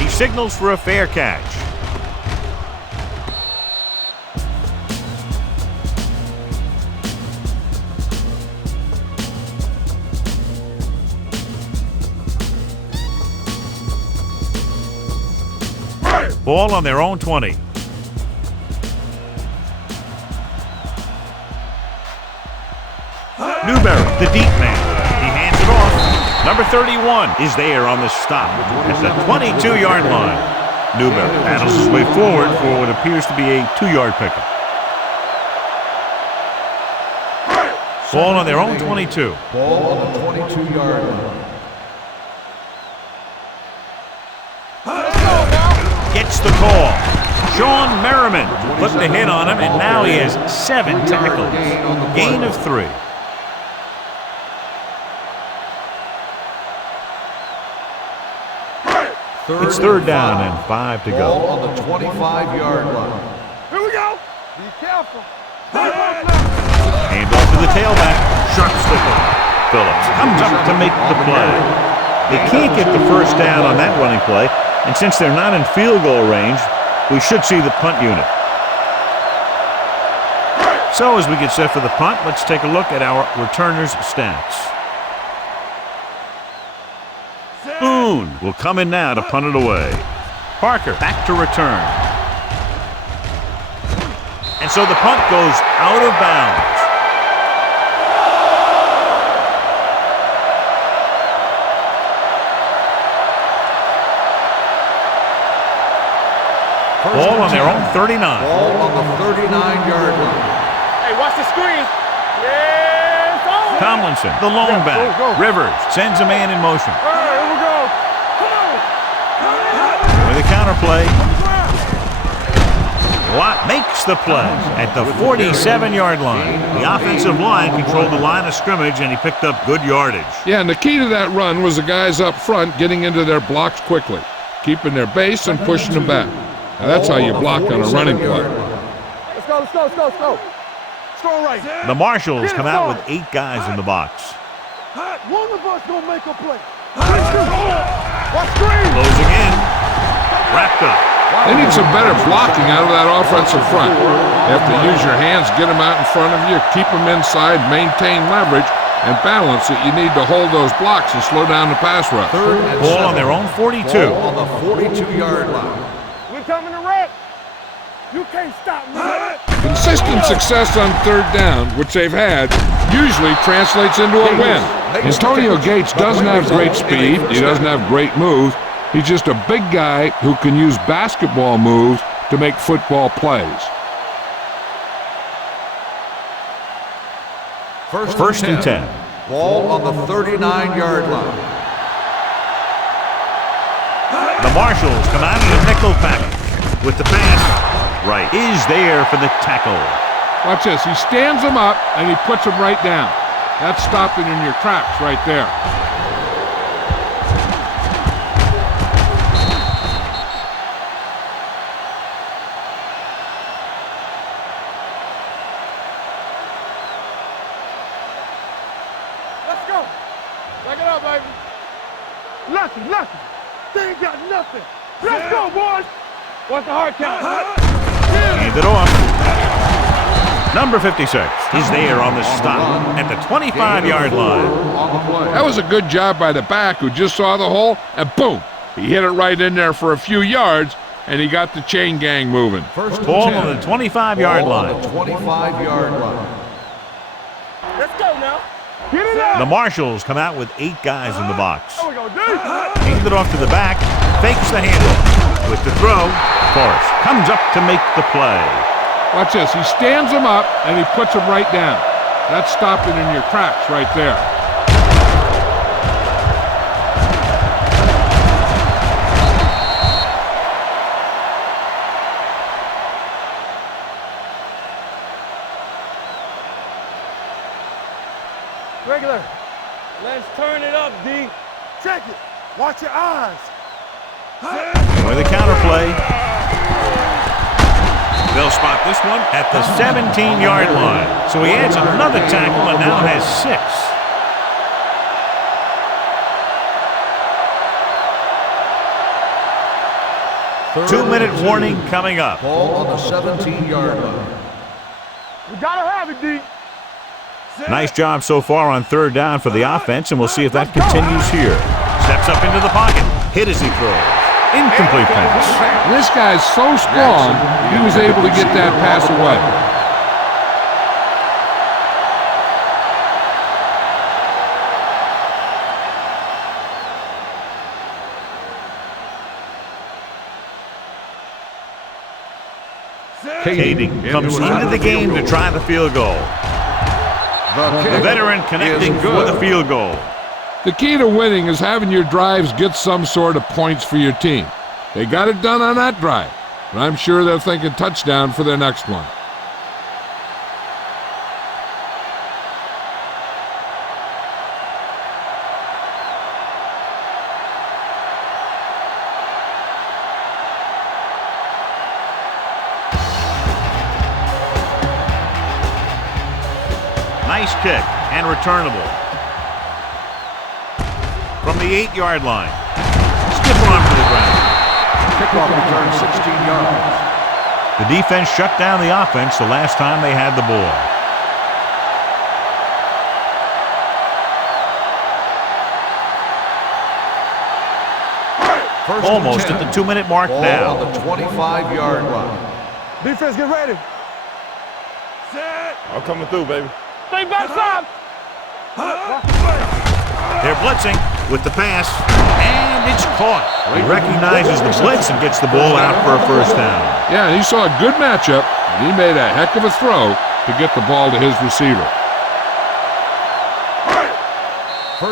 He signals for a fair catch. Ball on their own 20. Newberry, the deep man. He hands it off. Number 31 is there on the stop at the 22-yard line. Newberry battles his way forward for what appears to be a 2-yard pickup. Ball on their own 22. Ball on the 22-yard line. Gets the call. Sean Merriman put the hit on him, and now he has 7 tackles. Gain of 3. It's third down and 5 to go. Ball on the 25-yard line. Here we go. Be careful. Hand off to the tailback. Sharp slipper. Phillips comes up to make the play. They can't get the first down on that running play, and since they're not in field goal range, we should see the punt unit. So as we get set for the punt, let's take a look at our returners' stats. Boone will come in now to punt it away. Parker back to return. And so the punt goes out of bounds. Ball on their own 39. Ball on the 39-yard line. Hey, watch the screen. Yeah, it's on. Tomlinson, the lone back. go. Rivers sends a man in motion. All right, here we go. With a counterplay. Lott makes the play at the 47-yard line. The offensive line controlled the line of scrimmage, and he picked up good yardage. Yeah, and the key to that run was the guys up front getting into their blocks quickly, keeping their base and pushing them back. Now, that's how you block on a running play. Let's go. Strong right. The Marshals come out with 8 guys in the box. One of us gonna make a play. Watch screen. Closing in. Wrapped up. They need some better blocking out of that offensive front. You have to use your hands, get them out in front of you, keep them inside, maintain leverage, and balance it. You need to hold those blocks and slow down the pass rush. Ball on their own 42. Ball on the 42-yard line. We're coming to wreck. You can't stop me. Consistent success on third down, which they've had, usually translates into a win. Antonio Gates doesn't have great speed. He doesn't have great moves. He's just a big guy who can use basketball moves to make football plays. First and 10. Ball on the 39-yard line. The Marshals come out in a nickel package with the pass. Right is there for the tackle. Watch this. He stands them up, and he puts them right down. That's stopping in your tracks right there. Let's go. Back it up, baby. Nothing. They ain't got nothing. Let's go, boys. What's the hard count? Hand it off. Number 56 is there on the stop at the 25-yard line. That was a good job by the back who just saw the hole, and boom, he hit it right in there for a few yards, and he got the chain gang moving. Ball on the 25-yard line. 25-yard line. Let's go now. Get it out. The Marshals come out with 8 guys in the box. There we go, dude. Hand it off to the back. Fakes the handoff. With the throw, Forrest comes up to make the play. Watch this. He stands them up, and he puts them right down. That's stopping in your tracks right there. Regular. Let's turn it up, D. Check it. Watch your eyes. With a counterplay. They'll spot this one at the 17-yard line. So he adds another tackle and now has 6. 2-minute warning coming up. Ball on the 17-yard line. We gotta have it, D. Nice job so far on third down for the offense, and we'll see if that continues here. Steps up into the pocket. Hit as he throws. Incomplete pass. This guy's so strong, he was able to get that pass away. Kading comes into the game to try the field goal. The veteran connecting for the field goal. The key to winning is having your drives get some sort of points for your team. They got it done on that drive, but I'm sure they're thinking touchdown for their next one. Nice kick and returnable. From the 8-yard line. Stiff arm to the ground. Kickoff return 16 yards. The defense shut down the offense the last time they had the ball. First Almost and at 10. the 2-minute mark Ball now. on the 25-yard line. Defense, get ready. Set. I'm coming through, baby. Stay backside. They're blitzing with the pass, and it's caught. He recognizes the blitz and gets the ball out for a first down. Yeah, and he saw a good matchup, and he made a heck of a throw to get the ball to his receiver.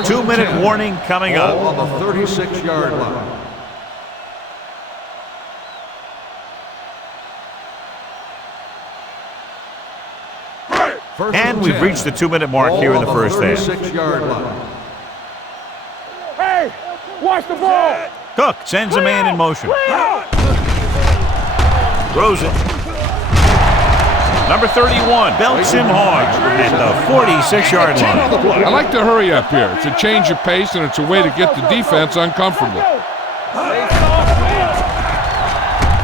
2-minute warning coming up. Ball on the 36-yard line. And we've reached the 2-minute mark here in the first half. 36-yard line. Hey, watch the ball. Cook sends a man in motion. Throws it. Number 31 belts him hard at the 46-yard line. I like to hurry up here. It's a change of pace, and it's a way to get the defense uncomfortable.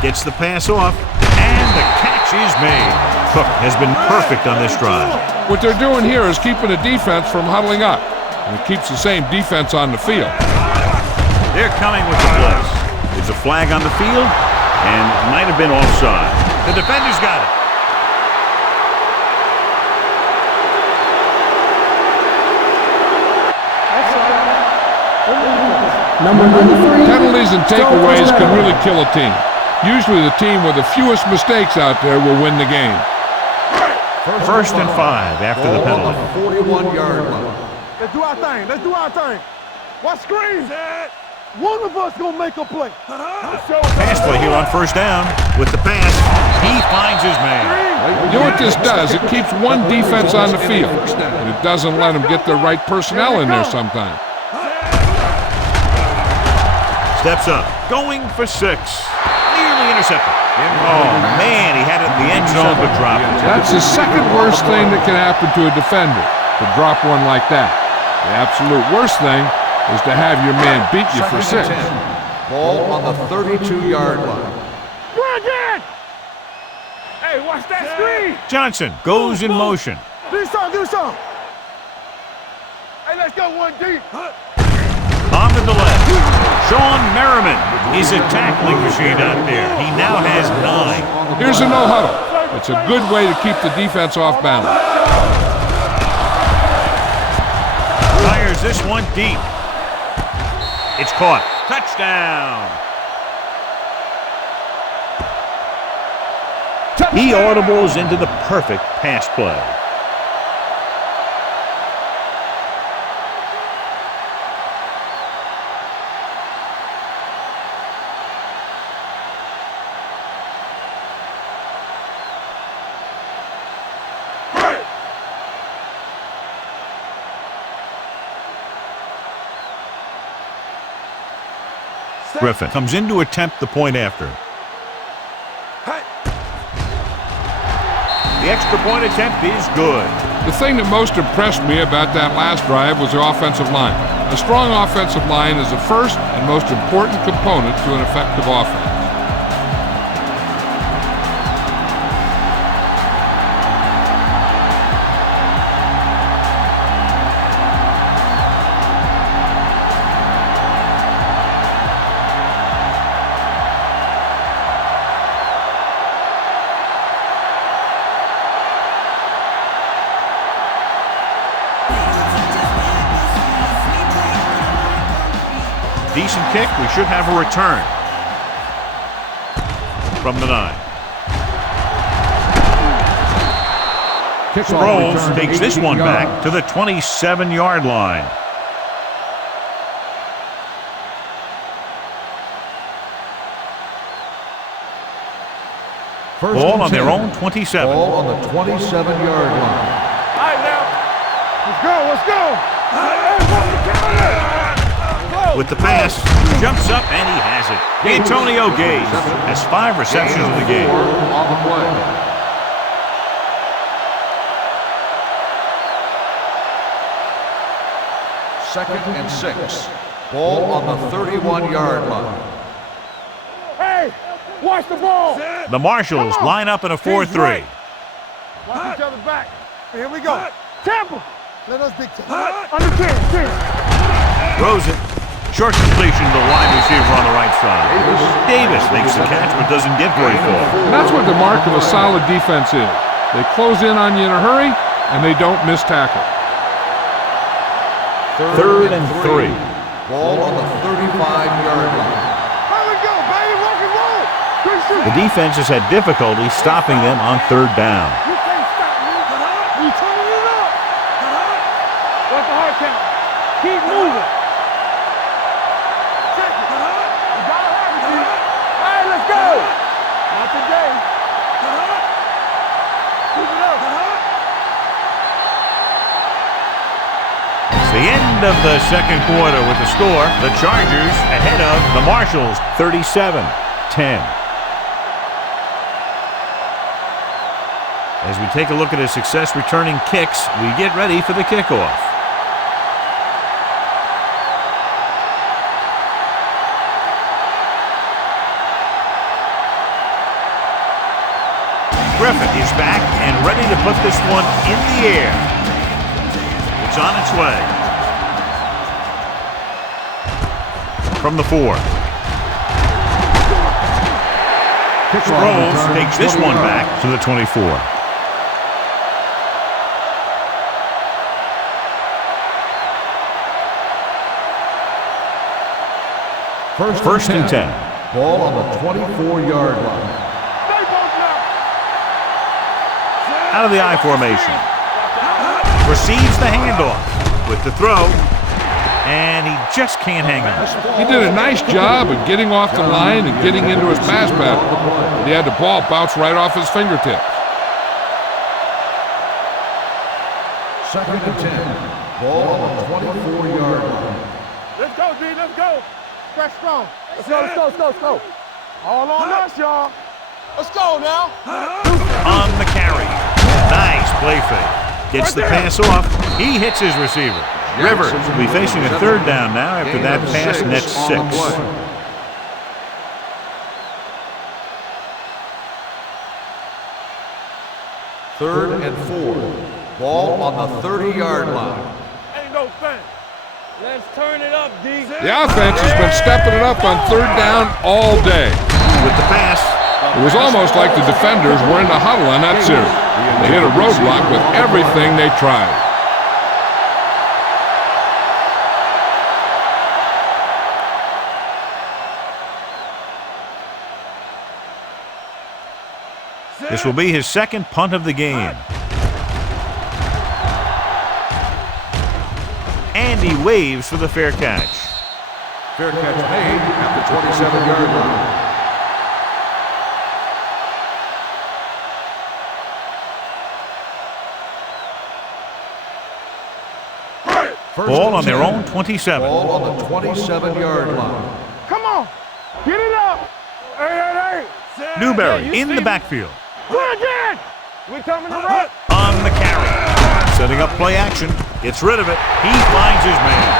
Gets the pass off, and the catch is made. Cook has been perfect on this drive. What they're doing here is keeping the defense from huddling up, and it keeps the same defense on the field. They're coming with the blitz. There's a flag on the field, and might have been offside. The defender's got it. Number 93. Penalties and takeaways can really kill a team. Usually the team with the fewest mistakes out there will win the game. First and 5 after the Ball on penalty. the 41-yard line. Let's do our thing. Let's do our thing. Watch screen. One of us gonna make a play. Pass play here on first down. With the pass, he finds his man. You know what this does? It keeps one defense on the field, and it doesn't let them get the right personnel in there sometimes. Steps up, going for 6. Nearly intercepted. Oh, man, he had it in the end zone, but dropped it. That's the second worst thing that can happen to a defender, to drop one like that. The absolute worst thing is to have your man beat you for 6. Ball on the 32-yard line. Brandon! Hey, watch that screen. Johnson goes in motion. Do something, do something. Hey, let's go one deep. On to the left. Sean Merriman is a tackling machine out there. He now has 9. Here's a no-huddle. It's a good way to keep the defense off balance. Fires this one deep. It's caught. Touchdown. He audibles into the perfect pass play. Griffin comes in to attempt the point after. The extra point attempt is good. The thing that most impressed me about that last drive was the offensive line. A strong offensive line is the first and most important component to an effective offense. Decent kick. We should have a return from the 9. Sproles takes this one back to the 27-yard line. Ball on their own 27. Ball on the 27-yard line. All right, now. Let's go. With the pass, jumps up, and he has it. Antonio Gaze has 5 receptions in the game. On the play. Second and 6. Ball on the 31-yard line. Hey, watch the ball. The Marshals line up in a 4-3. Watch each other back. Here we go. Tampa. Let us dictate. Under 10. Throws it. Short completion to the wide receiver on the right side. Davis makes the catch but doesn't get very far. And that's what the mark of a solid defense is. They close in on you in a hurry, and they don't miss tackle. Third and 3. Ball on the 35-yard line. Here we go, baby. Rock and roll. Good shoot. The defense has had difficulty stopping them on third down. You can't stop me. We turning it up. What's the hard count? Keep moving. Check it. You gotta have it, G. All right, let's go. Not today. Keep it up. It's the end of the second quarter with the score. The Chargers ahead of the Marshals, 37-10. As we take a look at his success returning kicks, we get ready for the kickoff. Griffin is back and ready to put this one in the air. It's on its way. From the 4. Sproles takes this one back to the 24. First and 10. Ball on the 24-yard line. Stay both now. Out of the I formation. Receives the handoff with the throw, and he just can't hang on. He did a nice job of getting off the line and getting into his pass pattern. But he had the ball bounce right off his fingertips. Second and 10. Ball on the 24-yard line. Let's go, D. Let's go. Fresh strong. Let's go. All on us, y'all. Let's go now. On the carry. Nice play fake. Gets the pass off. He hits his receiver. Rivers will be facing a third down now after that pass nets 6. Third and 4. Ball on the 30-yard line. Ain't no thing. Let's turn it up, D. The offense has been stepping it up on third down all day. With the pass. It was almost like the defenders were in the huddle on that series. They hit a roadblock with everything they tried. This will be his second punt of the game. And he waves for the fair catch. Fair catch made at the 27-yard line. Ball on their own 27. Ball on the 27-yard line. Come on. Get it up. Hey. Newberry in the backfield. Good again. We coming to run. On the carry. Setting up play action. Gets rid of it. He finds his man.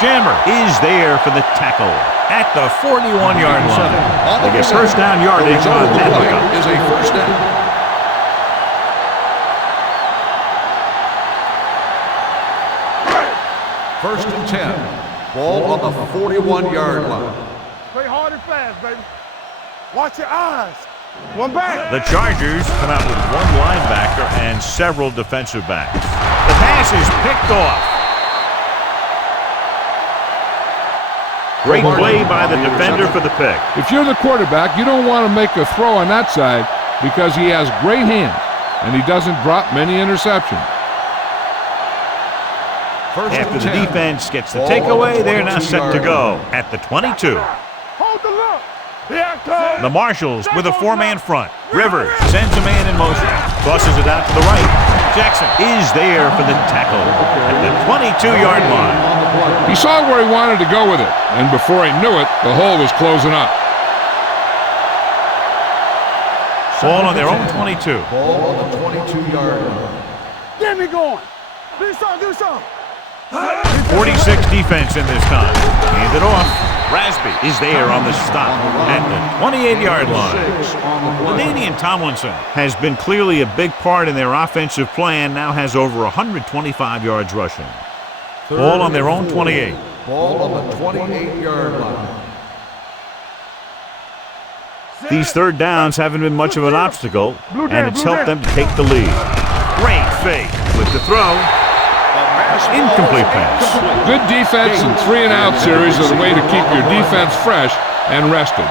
Jammer is there for the tackle at the 41-yard line. They get first down yardage on that pickup. Is a first down. First and 10. Ball on the 41-yard line. Play hard and fast, baby. Watch your eyes. One back. The Chargers come out with one linebacker and several defensive backs. The pass is picked off. Great play by the defender for the pick. If you're the quarterback, you don't want to make a throw on that side because he has great hands and he doesn't drop many interceptions. After the defense gets the takeaway, they're now set to go at the 22. Hold the look. The Marshals with a 4-man front. Rivers sends a man in motion. Tosses it out to the right. Jackson is there for the tackle at the 22-yard line. He saw where he wanted to go with it, and before he knew it, the hole was closing up. Ball on their own 22. Ball on the 22-yard line. Get me going. Do something. 46 defense in this time. Hand it off. Rasby is there on the stop at the 28-yard line. LaDainian Tomlinson has been clearly a big part in their offensive plan, now has over 125 yards rushing. Ball on their own 28. Ball on the 28-yard line. These third downs haven't been much of an obstacle, and it's helped them to take the lead. Great fake with the throw. Incomplete pass. Good defense and 3-and-out series are the way to keep your defense fresh and rested.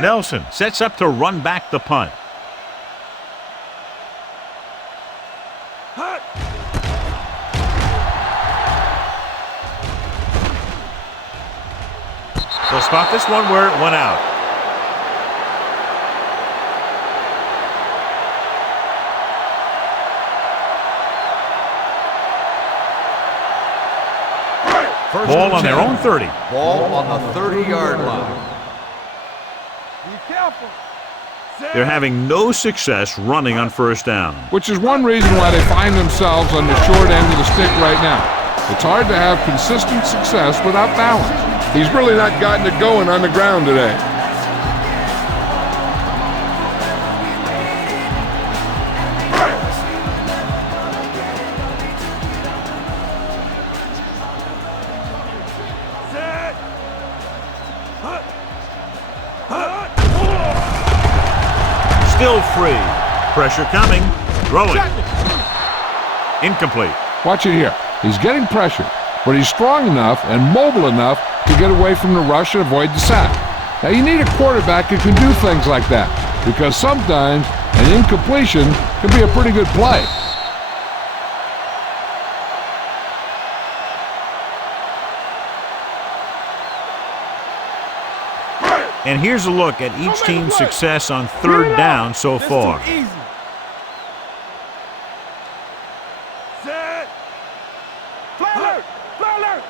Nelson sets up to run back the punt. They'll spot this one where it went out. Ball on their own 30. Ball on the 30-yard line. Be careful. They're having no success running on first down. Which is one reason why they find themselves on the short end of the stick right now. It's hard to have consistent success without balance. He's really not gotten it going on the ground today. Still free. Pressure coming. Throwing. Incomplete. Watch it here. He's getting pressure, but he's strong enough and mobile enough to get away from the rush and avoid the sack. Now, you need a quarterback who can do things like that, because sometimes an incompletion can be a pretty good play. And here's a look at each team's success on third down so far. Easy. Set. Fly alert. Fly alert.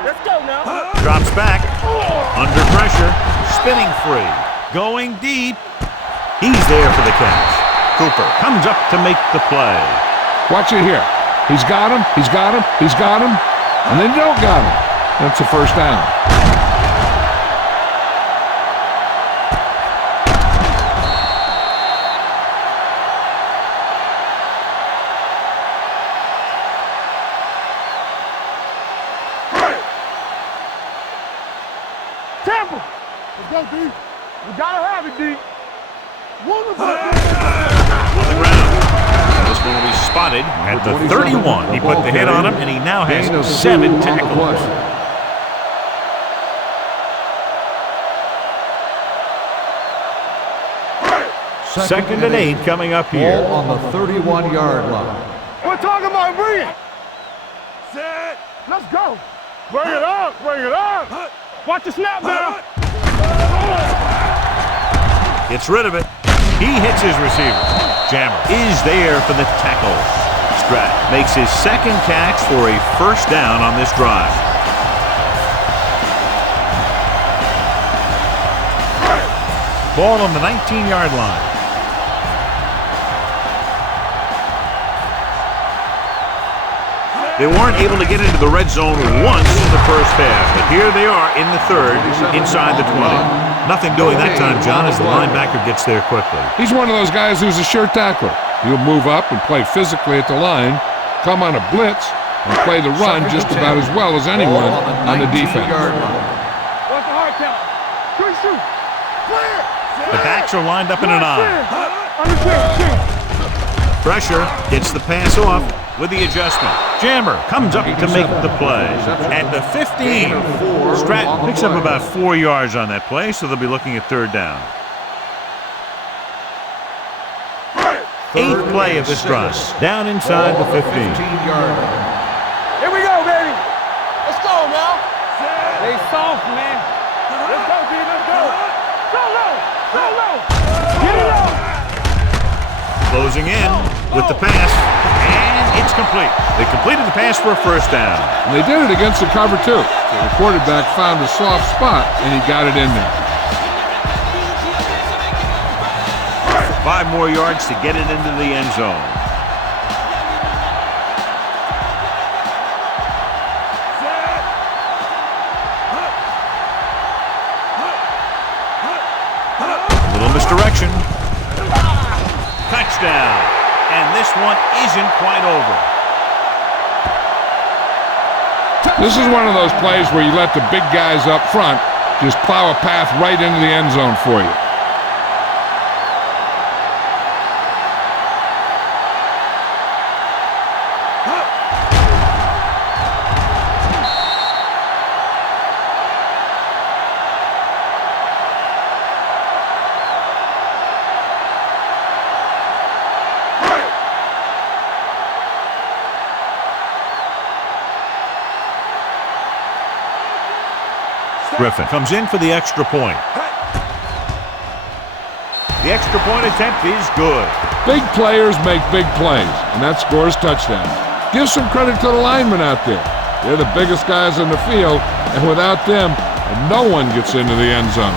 Let's go now. Drops back. Under pressure. Spinning free. Going deep. He's there for the catch. Cooper comes up to make the play. Watch it here. He's got him. He's got him. He's got him. And then you don't got him. That's a first down. Let's go, D. We gotta have it, D. Wonderful. On the ground. This one will be spotted at the 31. He put the hit on him, and he now has 7 tackles. Second and 8 coming up here. Ball on the 31-yard line. We're talking about bring it. Set. Let's go. Bring it up. Bring it up. Watch the snap now. Gets rid of it. He hits his receiver. Jammer is there for the tackle. Strat makes his second catch for a first down on this drive. Ball on the 19-yard line. They weren't able to get into the red zone once in the first half, but here they are in the third, inside the 20. Nothing doing that time, John, as the linebacker gets there quickly. He's one of those guys who's a sure tackler. He'll move up and play physically at the line, come on a blitz, and play the run just about as well as anyone on the defense. What's the hard count? Shoot. Clear. The backs are lined up in an eye. Understand. Pressure gets the pass off with the adjustment. Jammer comes up to make the play. At the 15, Stratton picks up about 4 yards on that play, so they'll be looking at third down. 8th play of this drive. Down inside the 15. Here we go, baby. Let's go, now. They soft, man. Let's go, D. Let's go. Go low. Get it up. Closing in with the pass, and it's complete. They completed the pass for a first down. And they did it against the cover, too. So the quarterback found a soft spot, and he got it in there. 5 more yards to get it into the end zone. Little misdirection. Touchdown. And this one isn't quite over. This is one of those plays where you let the big guys up front just plow a path right into the end zone for you. Griffin comes in for the extra point. The extra point attempt is good. Big players make big plays, and that scores touchdowns. Give some credit to the linemen out there. They're the biggest guys in the field, and without them, no one gets into the end zone.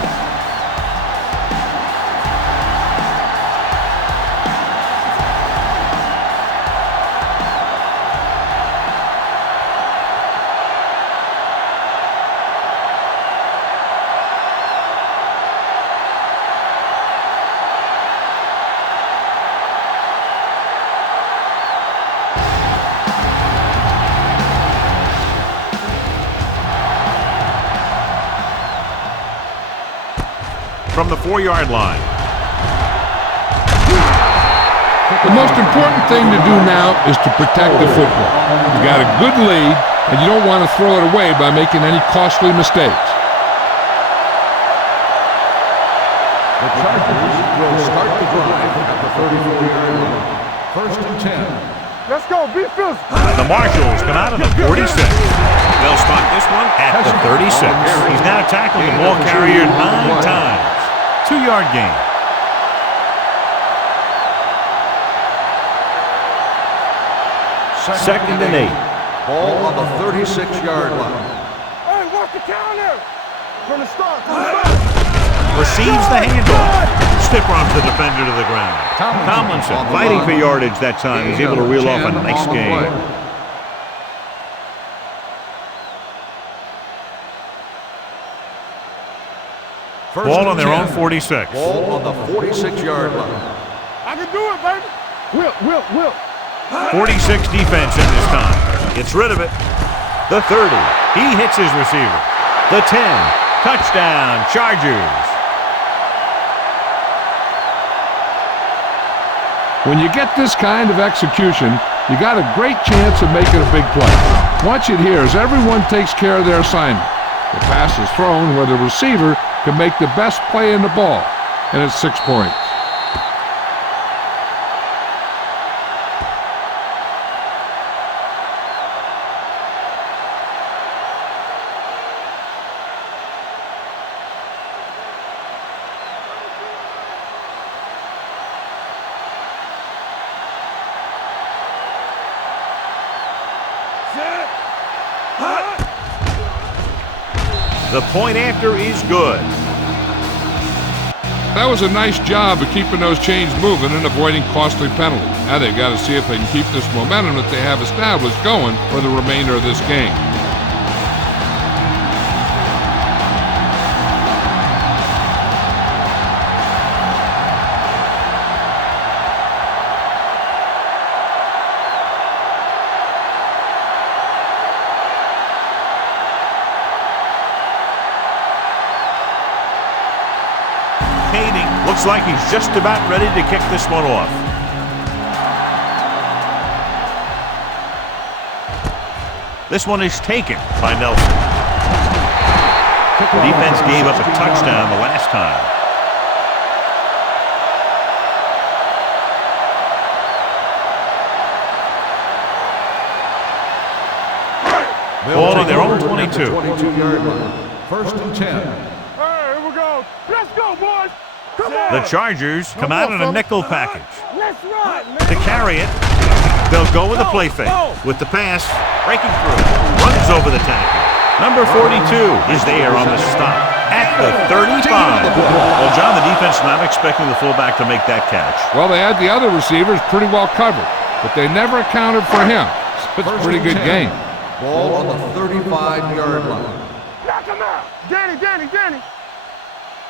From the 4-yard line. The most important thing to do now is to protect the football. You got a good lead, and you don't want to throw it away by making any costly mistakes. The Chargers will start the drive at the 34-yard line. First and 10. Let's go, be physical. The Marshals come out of the 46. They'll spot this one at the 36. He's now tackled the ball carrier 9 times. 2-yard gain. Second and 8. Ball on the 36-yard line. Hey, watch the counter. From the start. Receives the handoff. Stiff arms the defender to the ground. Tomlinson fighting for yardage that time. He's able to reel off a nice gain. Ball on their own 46. Ball on the 46-yard line. I can do it, baby. Will. 46 defense in this time. Gets rid of it. The 30. He hits his receiver. The 10. Touchdown, Chargers. When you get this kind of execution, you got a great chance of making a big play. Watch it here as everyone takes care of their assignment. The pass is thrown where the receiver can make the best play in the ball, and it's 6 points. The point after is good. That was a nice job of keeping those chains moving and avoiding costly penalties. Now they've got to see if they can keep this momentum that they have established going for the remainder of this game. Looks like he's just about ready to kick this one off. This one is taken by Nelson. The defense gave up a touchdown the last time. Ball on their own 22. 22-yard line. First and 10. Hey, here we go. Let's go, boys. Come on. The Chargers come out in a nickel package. Let's run, man. To carry it, they'll go with a play fake. With the pass, breaking through, runs over the tackle. Number 42 is there on the stop at the 35. Well, John, the defense not expecting the fullback to make that catch. Well, they had the other receivers pretty well covered, but they never accounted for him. So it's a pretty good game. Ball on the 35-yard line. Knock him out. Danny.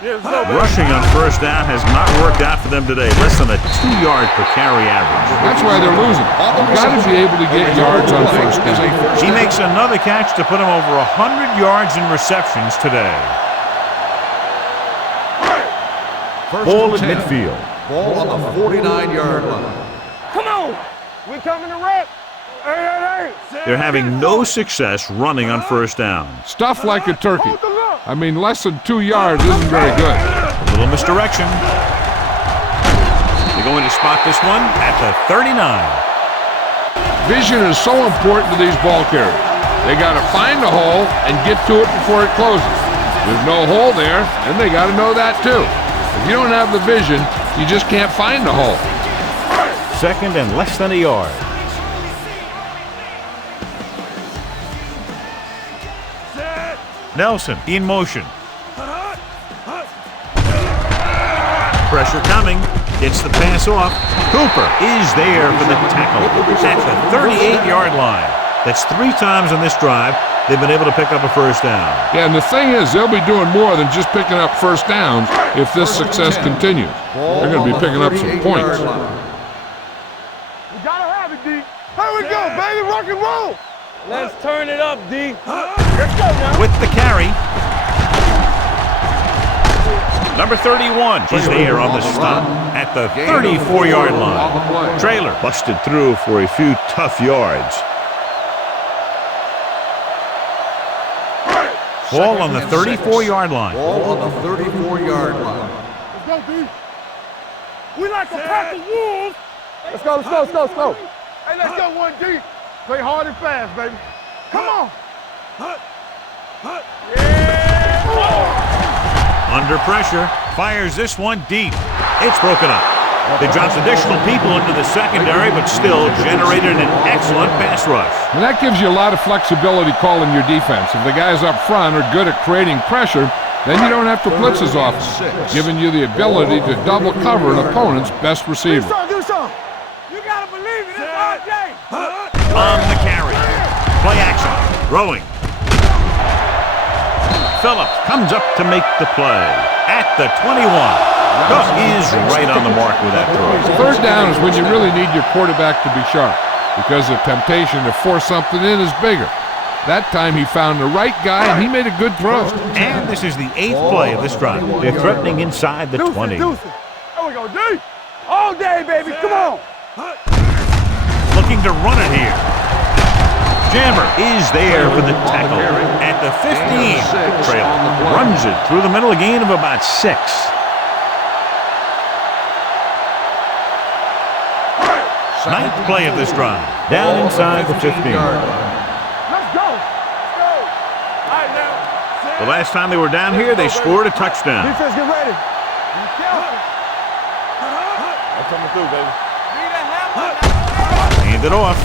Rushing on first down has not worked out for them today. Less than a 2 yard per carry average. That's why they're losing. You've got to be able to get yards on first down. He makes another catch to put him over 100 yards in receptions today. Ball at midfield. Ball on the 49-yard line. Come on. We coming to wreck. They're having no success running on first down. Stuff like a turkey. I mean, less than 2 yards isn't very good. A little misdirection. They're going to spot this one at the 39. Vision is so important to these ball carriers. They got to find the hole and get to it before it closes. There's no hole there, and they got to know that too. If you don't have the vision, you just can't find the hole. Second and less than a yard. Nelson in motion. Pressure coming. Gets the pass off. Cooper is there for the tackle at the 38-yard line. That's 3 times on this drive they've been able to pick up a first down. Yeah, and the thing is, they'll be doing more than just picking up first downs if this success continues. They're going to be picking up some points. We gotta have it, D. Here we go, baby. Rock and roll. Let's turn it up, D. Let's go now. With the carry. Number 31 is there on the stop at the 34-yard line. Trailer busted through for a few tough yards. Ball on the 34-yard line. Ball on the 34-yard line. Let's go, D. We like a pack of wolves. Let's go, let's go, let's go, let's go. Hey, let's go 1D. Play hard and fast, baby. Come on. Under pressure, fires this one deep. It's broken up. They dropped additional people into the secondary, but still generated an excellent pass rush. And that gives you a lot of flexibility calling your defense. If the guys up front are good at creating pressure, then you don't have to blitz as often, giving you the ability to double cover an opponent's best receiver. Do something. You gotta believe it. It's all day. On the carry. Play action. Throwing. Phillips comes up to make the play at the 21. Cook is right on the mark with that throw. Third down is when you really need your quarterback to be sharp because the temptation to force something in is bigger. That time he found the right guy and he made a good throw. And this is the 8th play of this drive. They're threatening inside the 20. There we go, D. All day, baby. Come on. Looking to run it here. Jammer is there for the tackle at the 15. Trailer runs it through the middle, a gain of about 6. Ninth play of this drive. Down inside the 15. Let's go. All right, now. The last time they were down here, they scored a touchdown. Defense, get ready. Be careful. I'm coming through, baby. Hand it off.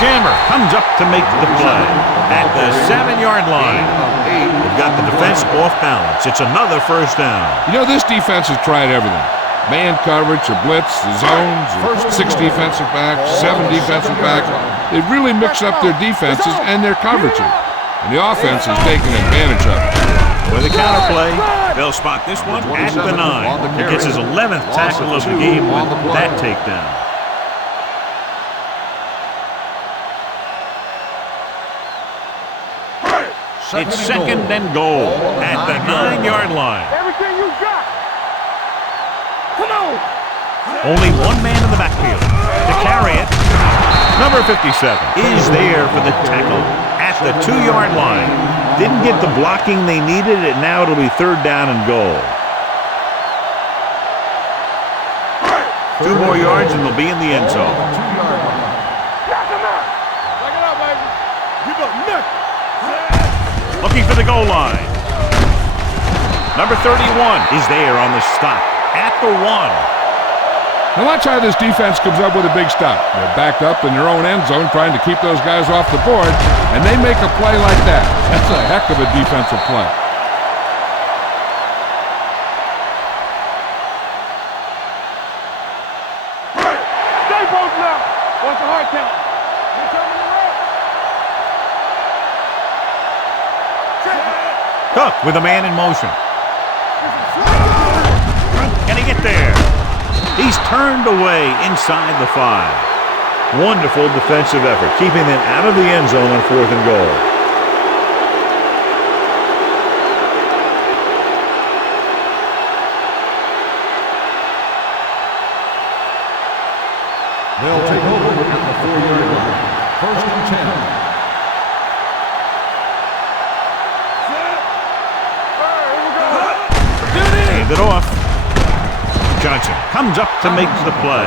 Jammer comes up to make the play at the 7-yard line. They've got the defense off balance. It's another first down. You know, this defense has tried everything. Man coverage, a blitz, the zones, 6 defensive backs, 7 defensive backs. They've really mixed up their defenses and their coverages. And the offense is taking advantage of it. With a counterplay, they'll spot this one at the 9. He gets his 11th tackle of the game with that takedown. It's second and goal at the 9-yard line. Everything you got. Come on. Only one man in the backfield to carry it. Number 57 is there for the tackle at the 2-yard line. Didn't get the blocking they needed, and now it'll be third down and goal. 2 more yards and they'll be in the end zone. Knock him out. Knock it out, baby. Give up nothing. Looking for the goal line. Number 31 is there on the stop at the 1. Now watch how this defense comes up with a big stop. They're backed up in their own end zone trying to keep those guys off the board, and they make a play like that. That's a heck of a defensive play. Stay both now. Watch the hard count. You're coming around. Cook with a man in motion. Can he get there? He's turned away inside the 5. Wonderful defensive effort, keeping them out of the end zone on 4th and goal. They'll take over at the 4-yard line. 1st and 10. Hand it off. Johnson comes up to make the play.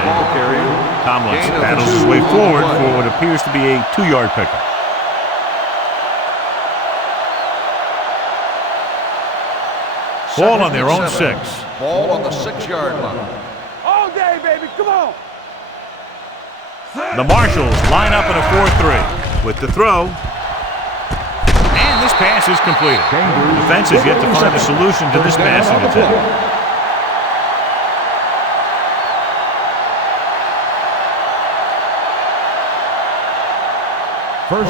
Tomlinson battles his way forward for what appears to be a 2-yard pickup. Ball on their own 6. Ball on the 6-yard line. All day, baby. Come on. The Marshals line up in a 4-3 with the throw. And this pass is completed. The defense has yet to find a solution to this passing attempt.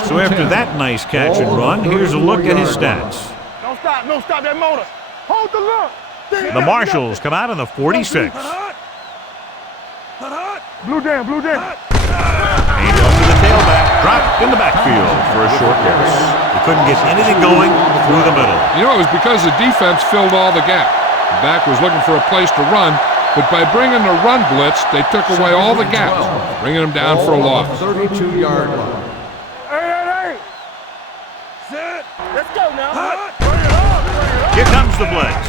So after that nice catch and run, here's a look at his stats. Don't stop. No, stop that motor. Hold the look. The Marshals come out on the 46. Blue down, blue down. Hand off to the tailback, dropped in the backfield for a short pass. He couldn't get anything going through the middle. You know, it was because the defense filled all the gap. The back was looking for a place to run, but by bringing the run blitz, they took away all the gaps, bringing them down for a loss. 32-yard line. Hey. Sit. Let's go now. Here comes the blitz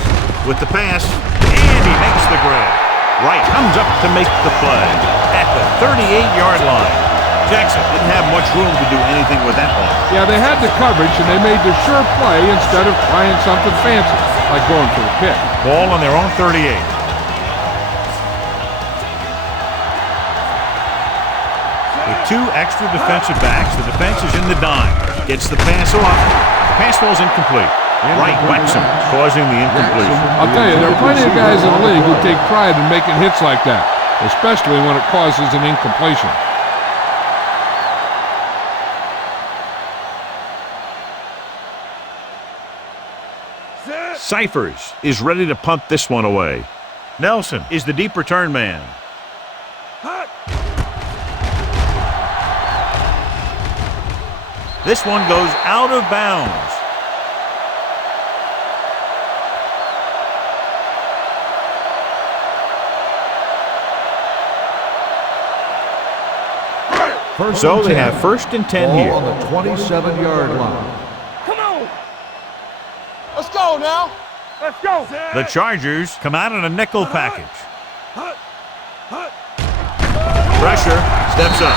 with the pass, and he makes the grab. Wright comes up to make the play at the 38-yard line. Jackson didn't have much room to do anything with that one. Yeah, they had the coverage, and they made the sure play instead of trying something fancy, like going for the pick. Ball on their own 38. With 2 extra defensive backs, the defense is in the dime. Gets the pass off. The pass falls incomplete. Wright whacks him, causing the incompletion. I'll tell you, there are plenty of guys in the league who take pride in making hits like that, especially when it causes an incompletion. Cyphers is ready to punt this one away. Nelson is the deep return man. This one goes out of bounds. So they have 1st and 10 here. On the 27-yard line. Come on. Let's go now. Let's go. The Chargers come out in a nickel package. Pressure, steps up.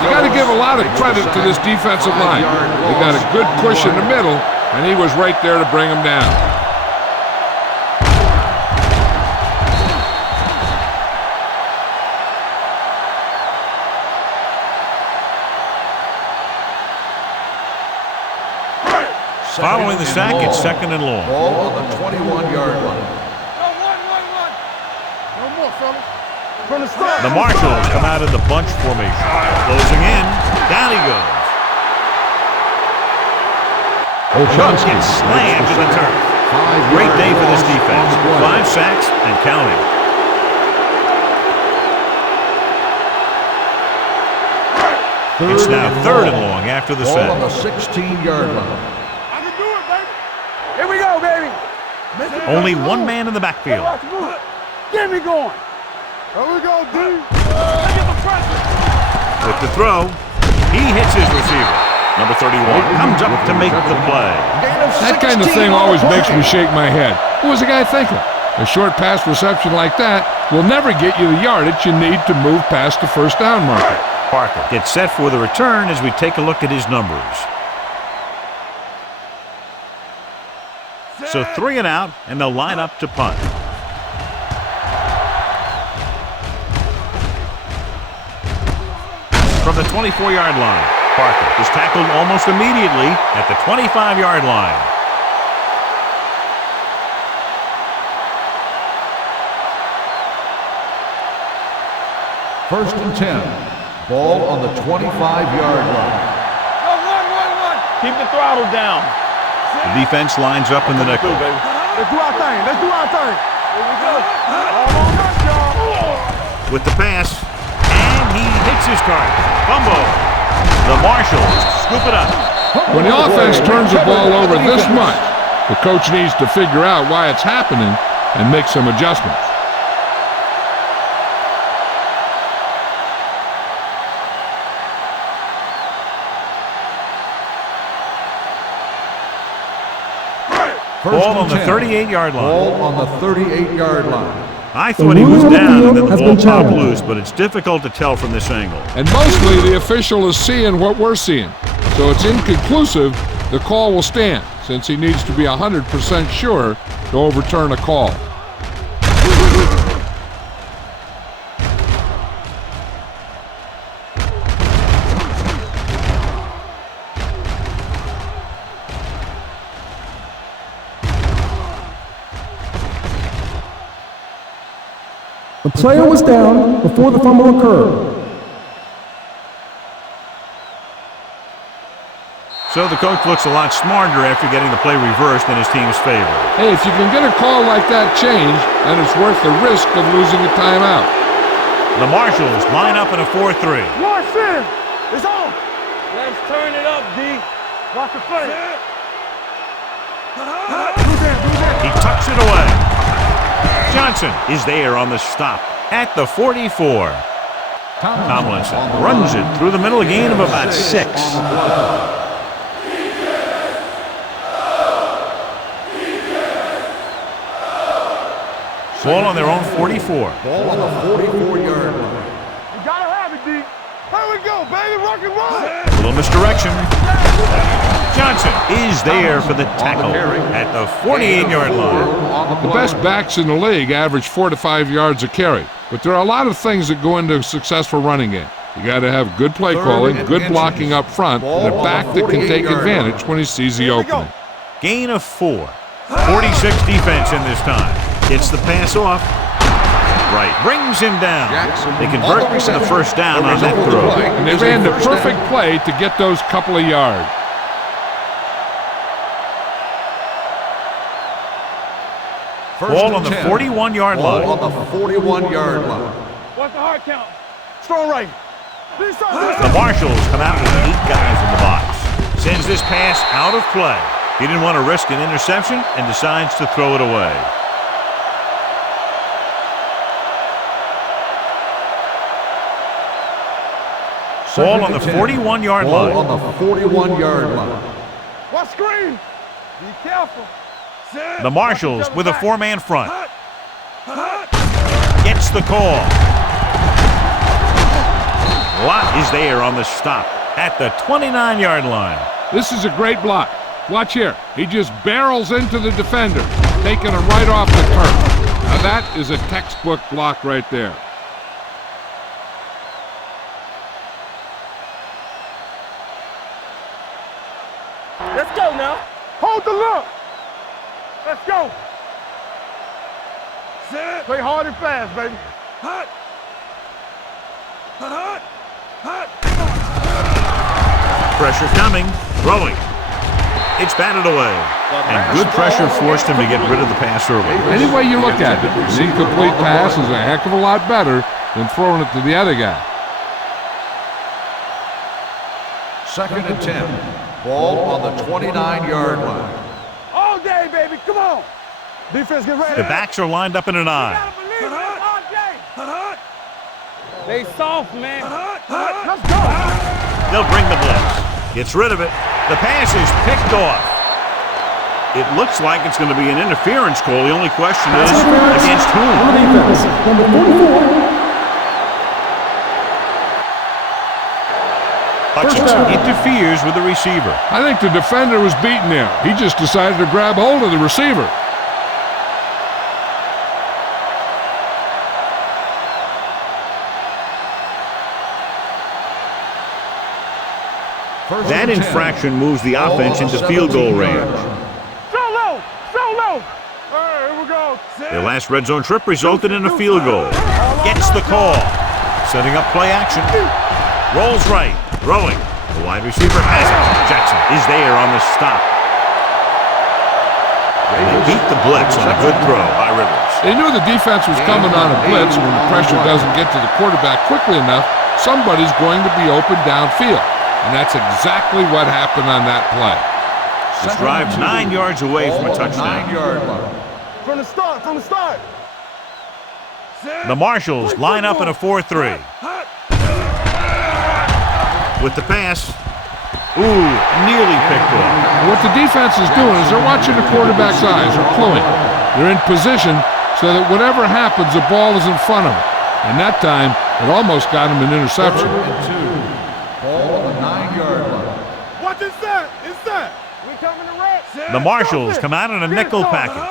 You got to give a lot of credit to this defensive line. They got a good push in the middle, and he was right there to bring him down. Following the sack, it's 2nd and long. Ball on the 21-yard line. No more, fellas. From the start. The Marshals come out in the bunch formation. Closing in. Down he goes. Chuck gets slammed to the turf. Great day for this defense. 5 sacks and counting. It's now 3rd and long after the Ball on the sack. 16-yard line. I can do it, baby. Here we go, baby. Only 1 man in the backfield. Get me going. Here we go, D. With the throw, he hits his receiver. Number 31 comes up to make the play. That kind of thing always makes me shake my head. What was the guy thinking? A short pass reception like that will never get you the yardage you need to move past the 1st down marker. Parker gets set for the return as we take a look at his numbers. So 3 and out, and they'll line up to punt. From the 24-yard line, Parker is tackled almost immediately at the 25-yard line. First and 10. Ball on the 25-yard line. Run. Keep the throttle down. The defense lines up in the nickel. Let's do our thing. Here we go. All on us, y'all. With the pass, and he hits his target. Fumble. The Marshals scoop it up. When the offense turns the ball over this much, the coach needs to figure out why it's happening and make some adjustments. Ball on the 38-yard line. Ball on the 38-yard line. I thought he was down and then the ball popped loose, but it's difficult to tell from this angle. And mostly the official is seeing what we're seeing. So it's inconclusive. The call will stand since he needs to be 100% sure to overturn a call. The player was down before the fumble occurred. So the coach looks a lot smarter after getting the play reversed in his team's favor. Hey, if you can get a call like that changed, then it's worth the risk of losing a timeout. The Marshals line up in a 4-3. Watch this. It's on. Let's turn it up, D. Watch the play. He tucks it away. Johnson is there on the stop at the 44. Tomlinson runs it through the middle, a gain of about 6. Ball on their own 44. Ball on the 44-yard line. You gotta have it, D. Here we go, baby. Rock and roll. A little misdirection. Johnson is there for the tackle at the 48-yard line. The best backs in the league average 4 to 5 yards a carry, but there are a lot of things that go into a successul running game. You got to have good play calling, good blocking up front, and a back that can take advantage when he sees the opening. Gain of 4. 46 defense in this time. Gets the pass off. Right. Brings him down. They convert to the first down on that throw. And they ran the perfect play to get those couple of yards. Ball on the 41-yard line. Ball on the 41-yard line. What's the hard count? Strong right. The Marshals come out with 8 guys in the box. Sends this pass out of play. He didn't want to risk an interception and decides to throw it away. Ball on the 41-yard line. Ball on the 41-yard line. What screen? Be careful. The Marshals with a 4-man front. Gets the call. Lott is there on the stop at the 29-yard line. This is a great block. Watch here. He just barrels into the defender, taking him right off the turf. Now that is a textbook block right there. Let's go now. Hold the look. Let's go. Play hard and fast, baby. Pressure coming. Throwing. It's batted away. And good pressure forced him to get rid of the pass early. Any way you look at it, an incomplete pass is a heck of a lot better than throwing it to the other guy. 2nd and 10. Ball on the 29-yard line. All day, baby. Come on. Defense, get ready. The backs are lined up in an eye. All day. They soft, man. Let's go. They'll bring the blitz. Gets rid of it. The pass is picked off. It looks like it's going to be an interference call. The only question is against whom? On the defense, number 44. Hutchins interferes with the receiver. I think the defender was beaten there. He just decided to grab hold of the receiver. That infraction moves the offense into field goal range. So low. All right, here we go. Their last red zone trip resulted in a field goal. Gets the call. Setting up play action. Rolls right. Throwing. The wide receiver has it. Jackson is there on the stop. And they beat the blitz on a good throw by Rivers. They knew the defense was coming on a blitz, and when the pressure doesn't get to the quarterback quickly enough, somebody's going to be open downfield. And that's exactly what happened on that play. This drive's 9 yards away from a touchdown. 9-yard line. From the start. The Marshals line up in a 4-3. With the pass. Ooh, nearly picked off. What the defense is doing is they're watching the quarterback's eyes. They're cluing. They're in position so that whatever happens, the ball is in front of them. And that time, it almost got him an interception. 3rd and 2. Ball on the 9-yard line. Watch inside. We coming to rest. The Marshals come out in a nickel package.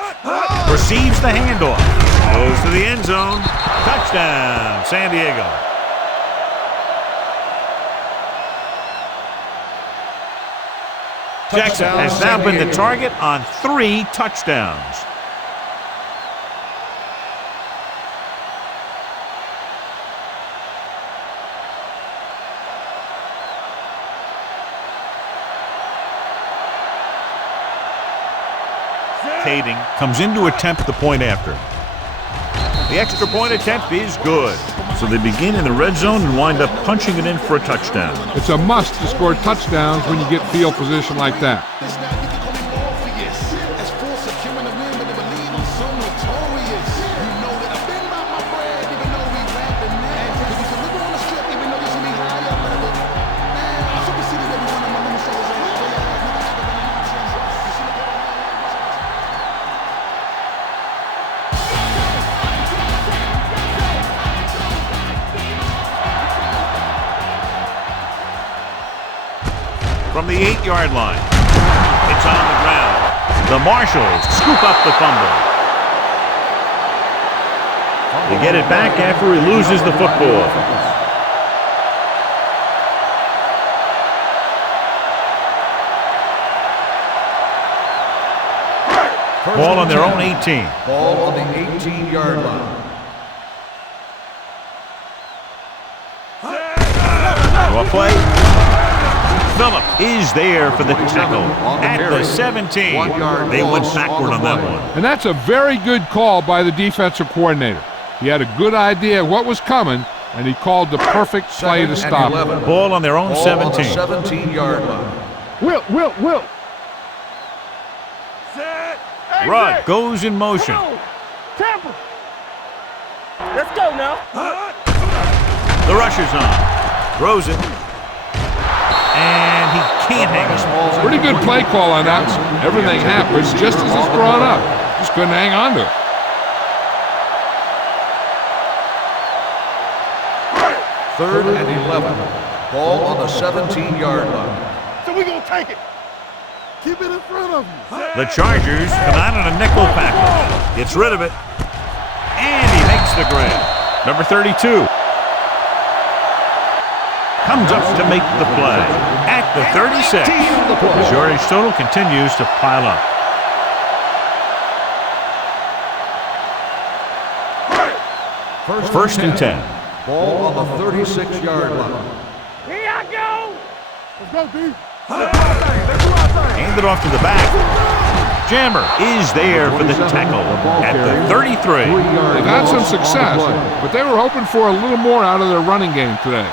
Receives the handoff. Goes to the end zone. Touchdown, San Diego. Jackson has now been the target on 3 touchdowns. Kading comes in to attempt the point after. The extra point attempt is good. So they begin in the red zone and wind up punching it in for a touchdown. It's a must to score touchdowns when you get field position like that. From the 8-yard line, it's on the ground. The Marshals scoop up the fumble. They get it back after he loses the football. Ball on their own 18. Ball on the 18-yard line. Draw play. Phillip is there for the tackle at the 17. They went backward on that one. And that's a very good call by the defensive coordinator. He had a good idea of what was coming, and he called the perfect play to stop it. Ball on their own 17. On the 17-yard line. Will. Rudd goes in motion. Tampa. Let's go now. The rush is on. Throws it. And he can't hang on. Pretty good play call on that. Everything happens just as it's drawn up. Just couldn't hang on to it. Third and 11. Ball on the 17-yard line. So we're going to take it. Keep it in front of you. The Chargers come out in a nickel package. Gets rid of it. And he makes the grab. Number 32. Comes up to make the play at the 36. The yardage total continues to pile up. First and 10. Ball on the 36-yard line. Here I go. Let's go, D. Hand it off to the back. Jammer is there for the tackle at the 33. They've had some success, but they were hoping for a little more out of their running game today.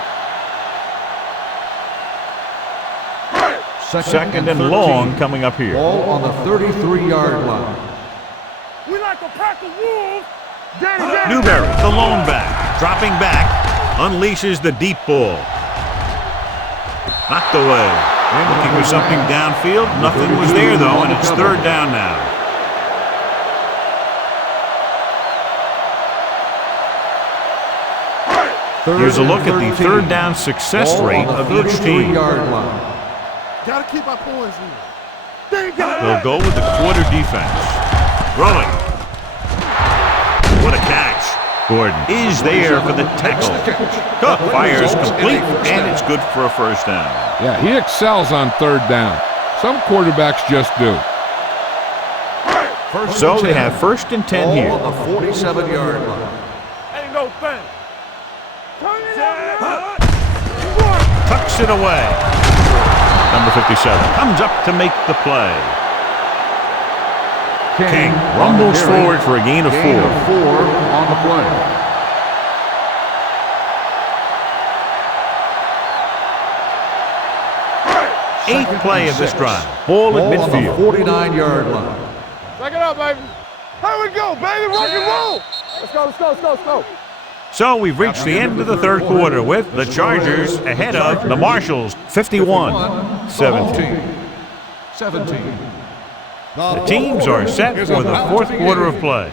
Second and long coming up here. Ball on the 33-yard line. We like a pack of wolves. Newberry, the lone back, dropping back, unleashes the deep ball. Knocked away. Looking for something downfield. Nothing was there, though, and it's third down now. Here's a look at the third down success rate of each team. Gotta keep our poise in. They'll go with the quarter defense. Throwing. What a catch. Gordon is there for the tackle. Cook fires complete, and it's good for a first down. Yeah, he excels on third down. Some quarterbacks just do. So they have first and 10 here. Ball on the 47-yard line. Ain't no thing. Turn it up. Tucks it away. Number 57 comes up to make the play. King rumbles forward for a gain of 4. Gain of 4 on the play. Eighth play of this drive. Ball at midfield. On the 49-yard line. Check it out, baby. Here we go, baby. Rock and roll. Let's go, let's go, let's go, let's go. So we've reached the end of the third quarter with the Chargers ahead of the Marshals 51-17. 17. The teams are set for the fourth quarter of play.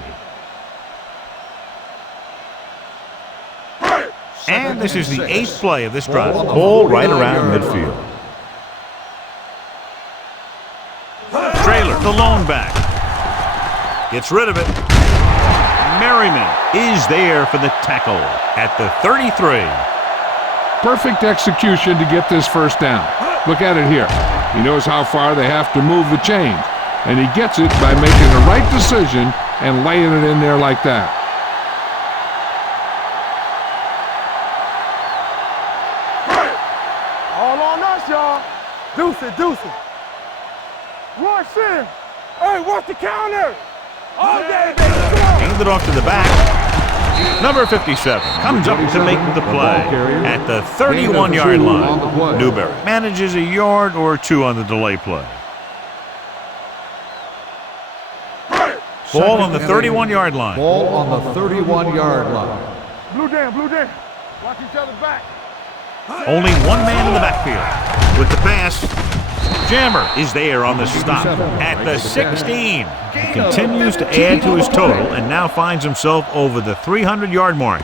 And this is the eighth play of this drive. Ball right around midfield. Trailer, the lone back. Gets rid of it. Merriman is there for the tackle at the 33. Perfect execution to get this first down. Look at it here. He knows how far they have to move the chains, and he gets it by making the right decision and laying it in there like that. All on us, y'all. Deuce it, deuce it. Rush in. Hey, what's the counter? All day, baby. Hand it off to the back. Number 57 comes up to make the play at the 31-yard line. Newberry manages a yard or 2 on the delay play. Ball on the 31-yard line. Ball on the 31-yard line. Blue down, blue down. Watch each other back. Only one man in the backfield. With the pass, Jammer is there on the stop at the 16. He continues to add to his total and now finds himself over the 300-yard mark.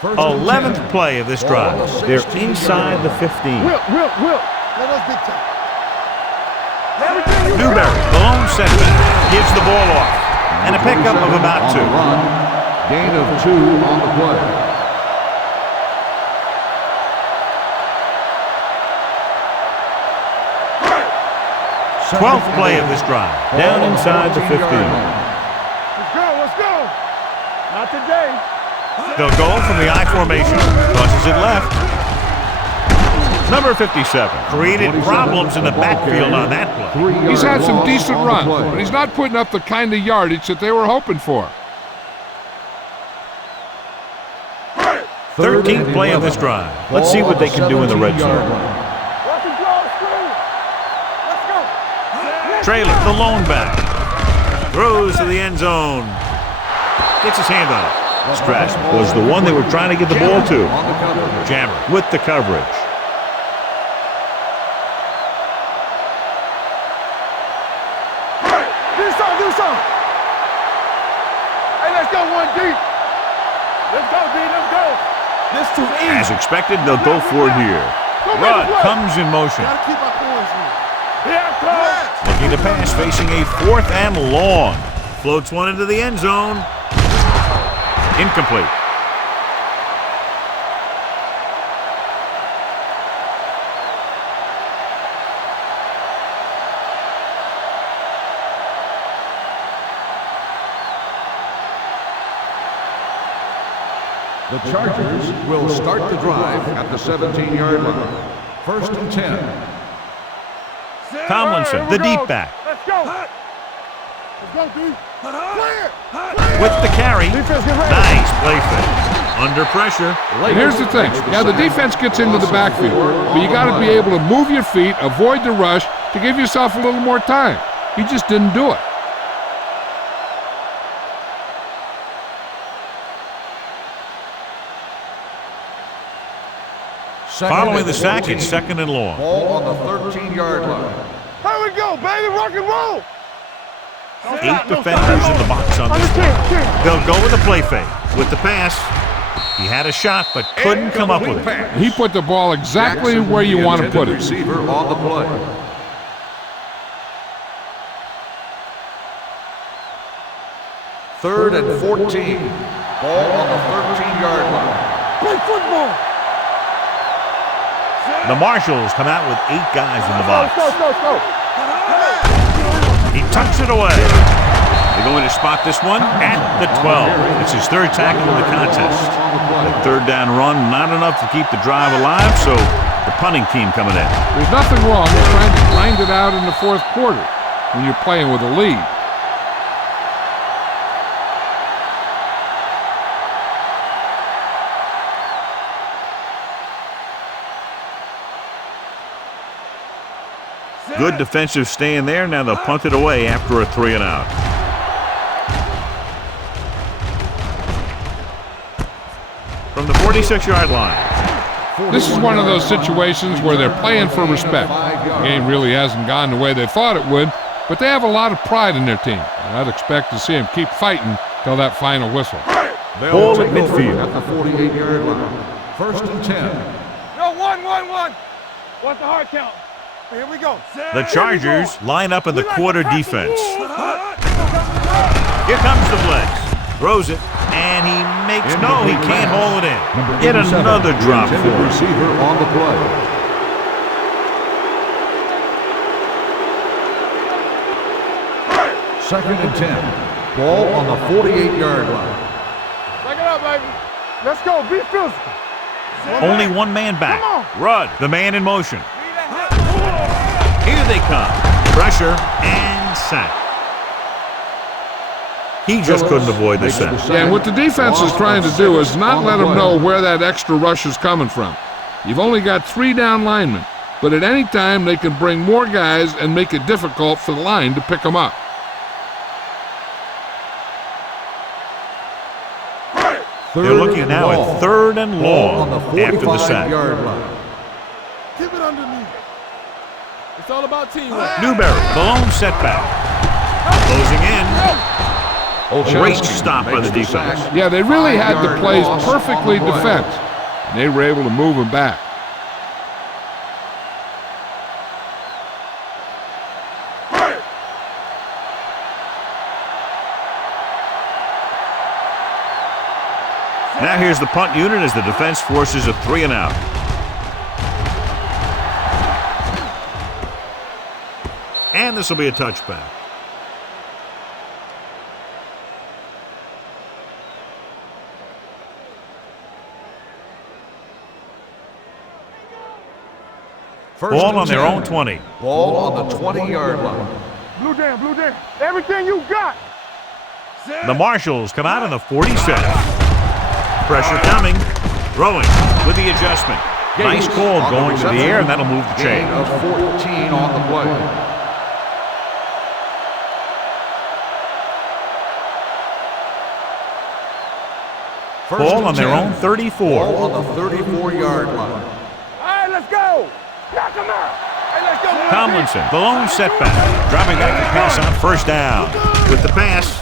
First 11th play of this drive. They're inside the 15. Whip. Let us big time. Newberry, the lone setback, gives the ball off. And a pickup of about 2. Gain of 2 on the play. 12th play of this drive. Down inside the 15. Let's go. Not today. They'll go from the I formation. Tosses it left. Number 57 created problems in the backfield on that play. He's had some decent runs, but he's not putting up the kind of yardage that they were hoping for. 13th play of this drive. Let's see what they can do in the red zone. Trailer, the lone back. Throws to the end zone. Gets his hand on it. Strasser was the one they were trying to get the ball to. Jammer with the coverage. Do some. Hey, let's go one deep. Let's go, D. Let's go. This too easy. As expected, they'll go for it here. Rudd comes in motion. Gotta keep our points in. Here comes. Looking to pass, facing a 4th and long. Floats one into the end zone. Incomplete. The Chargers will start the drive at the 17-yard line. First and 10. Tomlinson, the deep back. Let's go. Let's go, D. Clear. With the carry. Nice play fake. Under pressure. And here's the thing. Yeah, the defense gets into the backfield, but you got to be able to move your feet, avoid the rush, to give yourself a little more time. He just didn't do it. Following the sack, it's 2nd and long. Ball on the 13-yard line. Here we go, baby. Rock and roll. 8 defenders in the box on this one. They'll go with a play fake. With the pass, he had a shot but couldn't come up with it. He put the ball exactly where you want to put it. Receiver on the play. Third and 14. Ball on the 13-yard line. Play football. The Marshals come out with 8 guys in the box. Go. He tucks it away. They're going to spot this one at the 12. It's his third tackle of the contest. The third down run, not enough to keep the drive alive, so the punting team coming in. There's nothing wrong with trying to grind it out in the fourth quarter when you're playing with a lead. Good defensive stand there. Now they'll punt it away after a 3 and out. From the 46-yard line. This is one of those situations where they're playing for respect. The game really hasn't gone the way they thought it would, but they have a lot of pride in their team. And I'd expect to see them keep fighting till that final whistle. Ball at midfield. At the 48-yard line. First and 10. Yo, 1-1-1. What's the hard count? Here we go. The Chargers line up in the quarter defense. Here comes the blitz. Throws it, and he makes he can't hold it in. Yet another drop for him. Receiver on the play. Second and 10. Ball on the 48-yard line. Back it up, baby. Let's go. Be physical. Only one man back. Rudd, the man in motion. Here they come. Pressure and sack. He just couldn't avoid the sack. Yeah, and what the defense is trying to do is not let them know where that extra rush is coming from. You've only got 3 down linemen, but at any time they can bring more guys and make it difficult for the line to pick them up. They're looking now at 3rd and long after the sack. Keep it underneath. It's all about teamwork. Newberry, the lone setback. Closing in. Great stop by the defense. Yeah, they really had the plays perfectly defended, and they were able to move them back. Now here's the punt unit as the defense forces a 3 and out. And this will be a touchback. Ball on their own 20. Ball on the 20-yard line. Blue down. Everything you got. The Marshals come out in the 47. Pressure coming. Throwing with the adjustment. Nice call going to the air, and that'll move the chain. Gain of 14 on the play. Ball on their own 34. Ball on the 34-yard line. All right, let's go. Knock him out. Hey, let's go. Tomlinson, the lone setback. Dropping back to pass on 1st down. With the pass,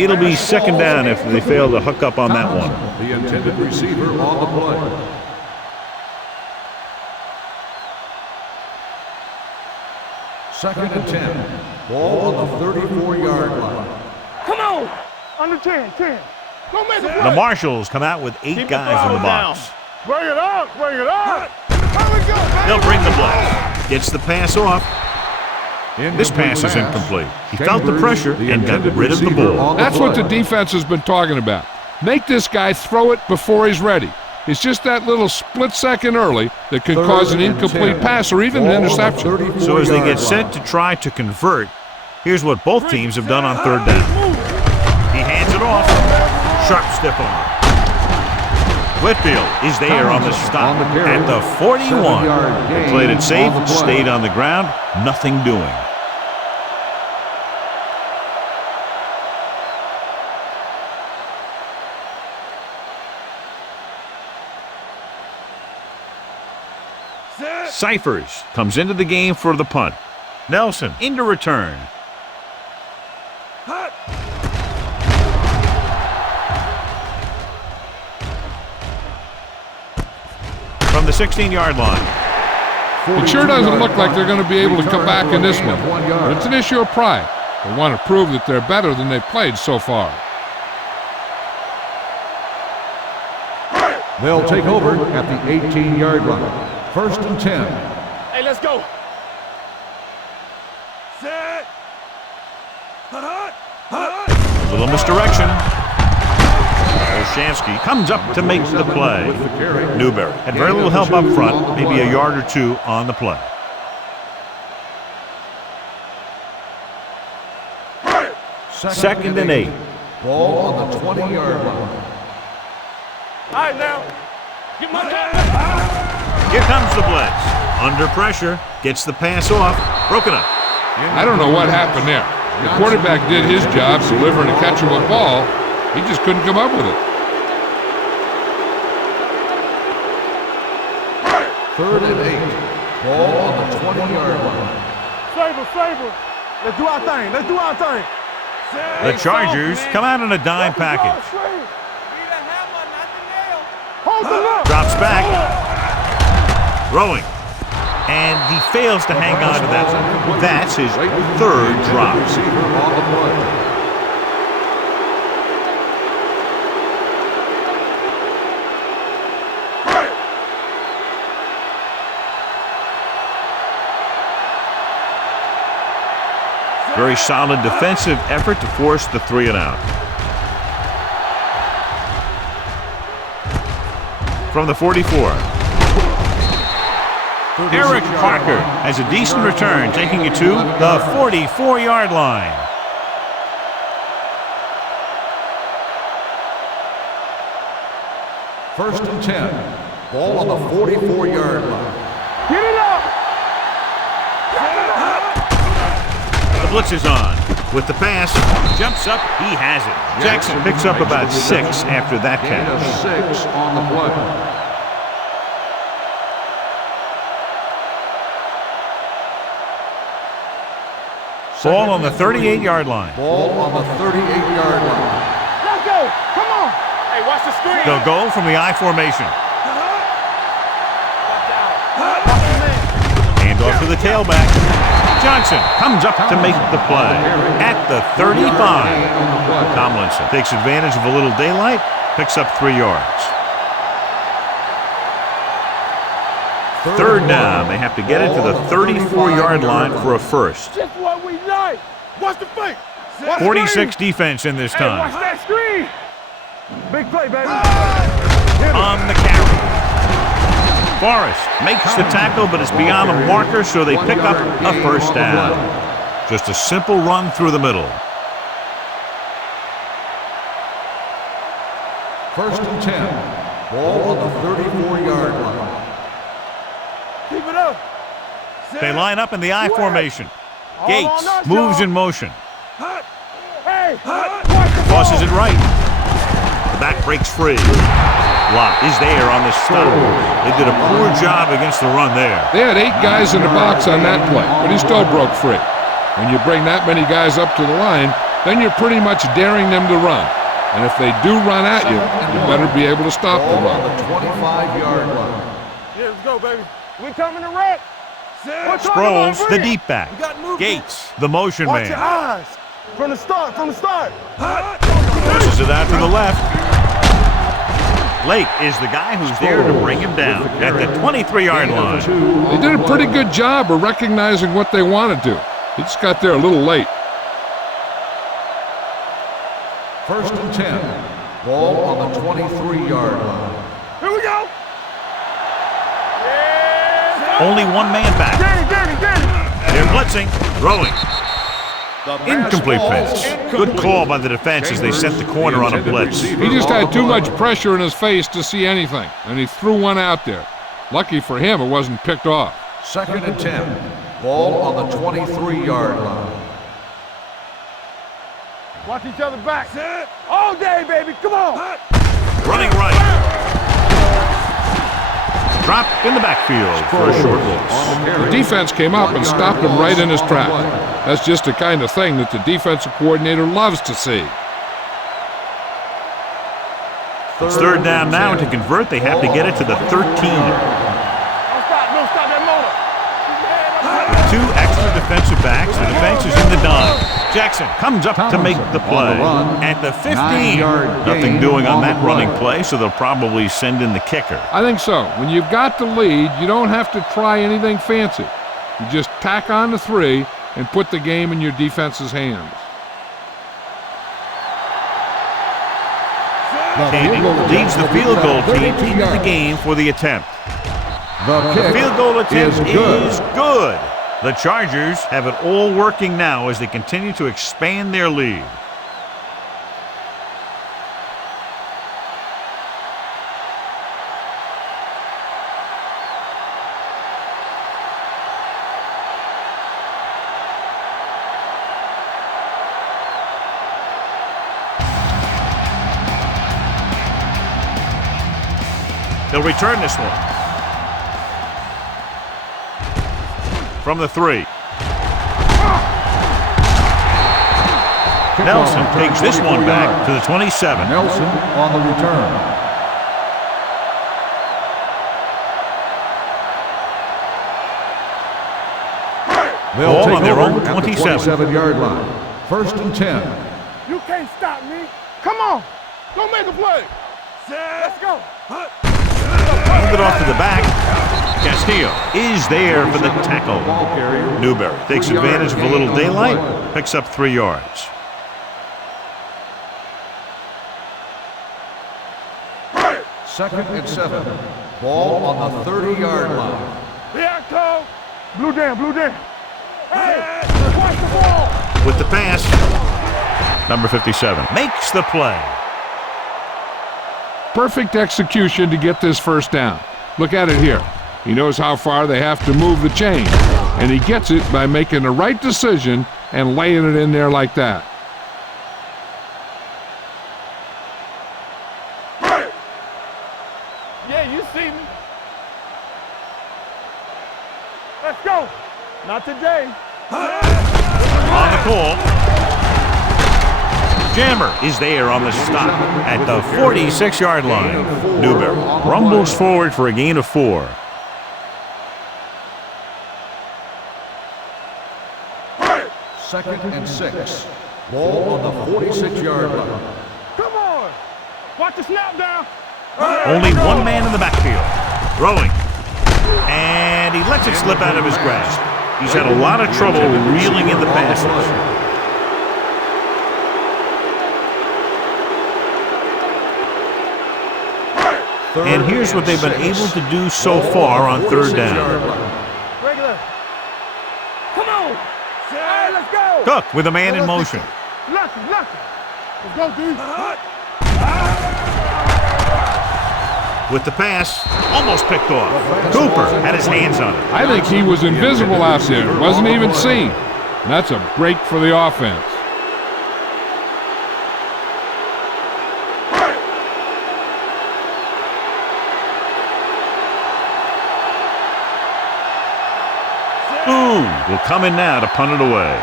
it'll be 2nd down if they fail to hook up on that one. The intended receiver on the play. Second and 10. Ball on the 34-yard line. Come on. Under 10. Go make a play. The Marshals come out with 8 guys in the box. Bring it up. Here we go, baby. They'll bring the blitz. Gets the pass off. This pass is incomplete. He felt the pressure and got rid of the ball. That's what the defense has been talking about. Make this guy throw it before he's ready. It's just that little split second early that can cause an incomplete pass or even an interception. So as they get set to try to convert, here's what both teams have done on 3rd down. He hands it off. Sharp stiff arm. Whitfield is there on the stop at the 41. They played it safe, stayed on the ground, nothing doing. Cyphers comes into the game for the punt. Nelson into return. From the 16-yard line. It sure doesn't look like they're going to be able to come back in this one, but it's an issue of pride. They want to prove that they're better than they've played so far. They'll take over at the 18-yard line. 1st and 10. Hey, let's go. Set. Little misdirection. Olshansky comes up to make the play. Newberry had very little help up front, maybe a yard or two on the play. Second and 8. Ball on the 20-yard line. All right, now. Get my Here comes the blitz. Under pressure, gets the pass off, broken up. I don't know what happened there. The quarterback did his job, delivering a catchable ball. He just couldn't come up with it. Third and 8. Ball on the 20-yard line. Saber. Let's do our thing. The Chargers come out in a dime package. Drops back. Throwing. And he fails to hang on to that. That's his third drop. Very solid defensive effort to force the 3 and out. From the 44. Eric Parker has a decent return, taking it to the 44-yard line. First and 10. Ball on the 44-yard line. Get it up. The blitz is on. With the pass, jumps up, he has it. Jackson picks up about 6 after that Gain of catch. 6 on the play. Ball on the 38-yard line. Ball on the 38-yard line. Let's go. Come on. Hey, watch the screen. They'll go from the I formation. Hand off to the tailback. Johnson comes up to make the play at the 35. Tomlinson takes advantage of a little daylight, picks up 3 yards. Third down. They have to get it to the 34-yard line for a first. Just what we like. Watch the fake. 46 defense in this Hey, watch time. that screen. Big play, baby. On the carry. Forrest makes the tackle, but it's beyond the marker, so they pick up a first down. Just a simple run through the middle. First and 10. Ball on the 34-yard line. Keep it up. They line up in the I formation. Gates moves in motion. Hey, watch the ball. Tosses it right. The back breaks free. Lott is there on the stop. They did a poor job against the run there. They had 8 guys in the box on that play, but he still broke free. When you bring that many guys up to the line, then you're pretty much daring them to run. And if they do run at you, you better be able to stop the Ball on run. the 25-yard line. Yeah, let's go, baby. We coming to wreck. Sproles, the deep back. Gates, the motion Watch your man. eyes. From the start. Tosses it out to the left. Lake is the guy who's there to bring him down at the 23-yard line. They did a pretty good job of recognizing what they wanted to. He just got there a little late. First and 10. Ball on the 23-yard line. Here we go. Only one man back. They're blitzing, throwing. Incomplete pass. Good call by the defense as they set the corner on a blitz. He just had too much pressure in his face to see anything, and he threw one out there. Lucky for him, it wasn't picked off. Second and 10. Ball on the 23-yard line. Watch each other back. All day, baby. Come on. Running right. Drop in the backfield for a short blitz. The defense came up and stopped him right in his track. That's just the kind of thing that the defensive coordinator loves to see. It's third down now, and to convert, they have to get it to the 13. Don't stop that motor. With 2 extra defensive backs, the defense is in the dime. Jackson comes up to make the play at the 15. Nothing doing on that running play, so they'll probably send in the kicker. I think so. When you've got the lead, you don't have to try anything fancy. You just tack on the 3 and put the game in your defense's hands. Taming leads the field goal team into the game for the attempt. The field goal attempt is good. The Chargers have it all working now as they continue to expand their lead. They'll return this one. From the 3. Nelson takes this one back to the 27. Nelson on the return. They'll take on their own over at the 27. 27-yard line. 1st and 10. You can't stop me. Come on. Go make a play. Let's go. Moved it off to the back. Castillo is there for the tackle. Newberry takes advantage of a little daylight, picks up 3 yards. Second and 7. Ball on the 30-yard line. Bianco. Blue jam, blue jam. Hey, watch the ball. With the pass, number 57 makes the play. Perfect execution to get this first down. Look at it here. He knows how far they have to move the chain, and he gets it by making the right decision and laying it in there like that. Yeah, you see me. Let's go. Not today. On the call. Jammer is there on the stop at the 46-yard line. Newberry rumbles forward for a gain of 4. Second and 6. Ball on the 46-yard line. Come on. Watch the snap down. Only one man in the backfield. Throwing. And he lets it slip out of his grasp. He's had a lot of trouble reeling in the passes. And here's what they've been able to do so far on 3rd down. Regular. Come on. Hey, let's go. Cook with a man in motion. Lucky. Let's go, dude. With the pass, almost picked off. Cooper had his hands on it. I think he was invisible out there. Wasn't even seen. And that's a break for the offense. Boom will come in now to punt it away.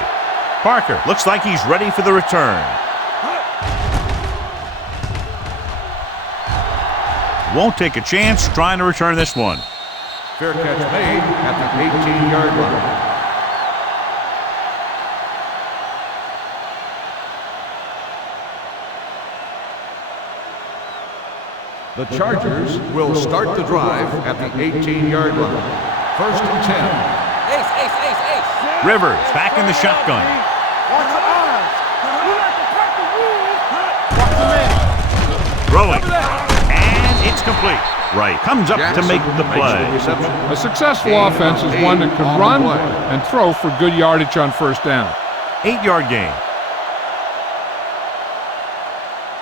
Parker looks like he's ready for the return. Won't take a chance trying to return this one. Fair catch made at the 18-yard line. The Chargers will start the drive at the 18-yard line. 1st and 10. Ace. Rivers back in the shotgun. Watch the eyes. You like to crack the rules. Watch the man. Throwing. And it's complete. Right. Comes up to make the play. A successful offense is one that can run and throw for good yardage on 1st down. 8-yard gain.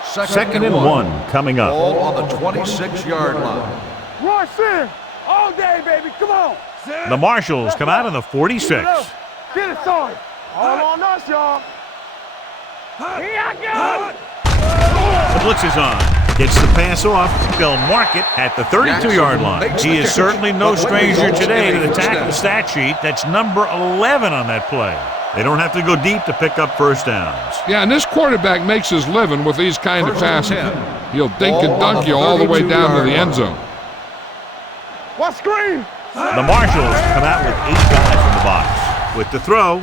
2nd and 1 coming up. Ball on the 26-yard line. Rush in. All day, baby. Come on. The Marshals come out on the 46. Get it started. All on us, y'all. Here I go. The blitz is on. Gets the pass off. They'll mark it at the 32-yard line. He is certainly no stranger today to the tackle stat sheet. That's number 11 on that play. They don't have to go deep to pick up 1st downs. Yeah, and this quarterback makes his living with these kind of passes. He'll dink and dunk you all the way down to the end zone. What screen? The Marshals come out with 8 guys in the box. With the throw,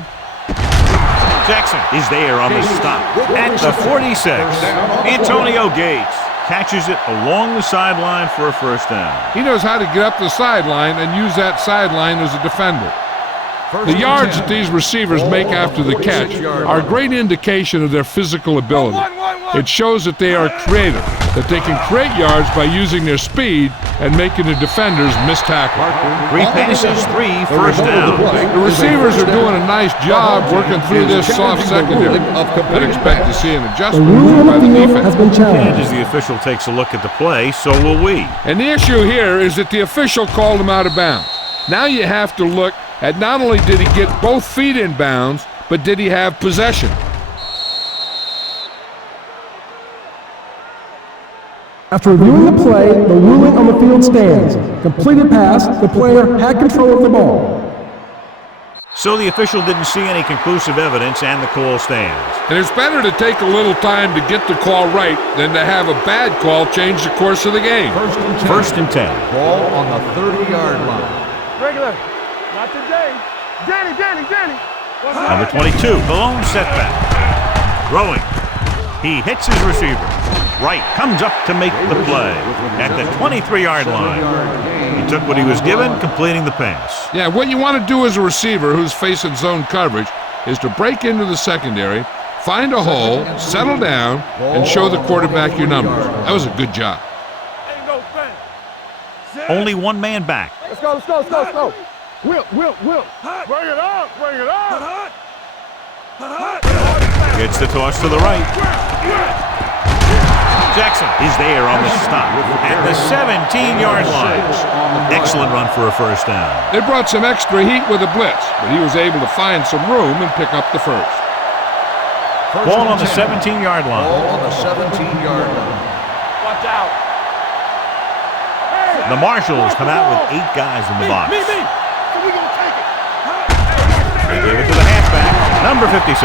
Jackson is there on the stop at the 46. Antonio Gates catches it along the sideline for a 1st down. He knows how to get up the sideline and use that sideline as a defender. The yards that these receivers make after the catch are a great indication of their physical ability. It shows that they are creative, that they can create yards by using their speed and making the defenders miss tackle. 3 passes, 3 first downs. The receivers are doing a nice job working through this soft secondary. I'd expect to see an The adjustment ruling by on the the field defense. has been And challenged. as the official takes a look at the play, so will we. And the issue here is that the official called him out of bounds. Now you have to look at not only did he get both feet in bounds, but did he have possession? After reviewing the play, the ruling on the field stands. Completed pass, the player had control of the ball. So the official didn't see any conclusive evidence, and the call stands. And it's better to take a little time to get the call right than to have a bad call change the course of the game. First and 10. Ball on the 30-yard line. Regular. Not today. Danny. Number 22, the lone setback. Throwing. He hits his receiver. Right, comes up to make the play at the 23-yard line. He took what he was given, completing the pass. Yeah, what you want to do as a receiver who's facing zone coverage is to break into the secondary, find a hole, settle down, and show the quarterback your numbers. That was a good job. Ain't no thing. Only one man back. Let's go. Will. Bring it up. Gets the toss to the right. Jackson is there on the stop at the 17-yard line. Excellent run for a first down. They brought some extra heat with a blitz, but he was able to find some room and pick up the first. Ball on the 17-yard line. Ball on the 17-yard line. Watch out. The Marshals come out with 8 guys in the box. So we gonna take it. They give it to the halfback. Number 56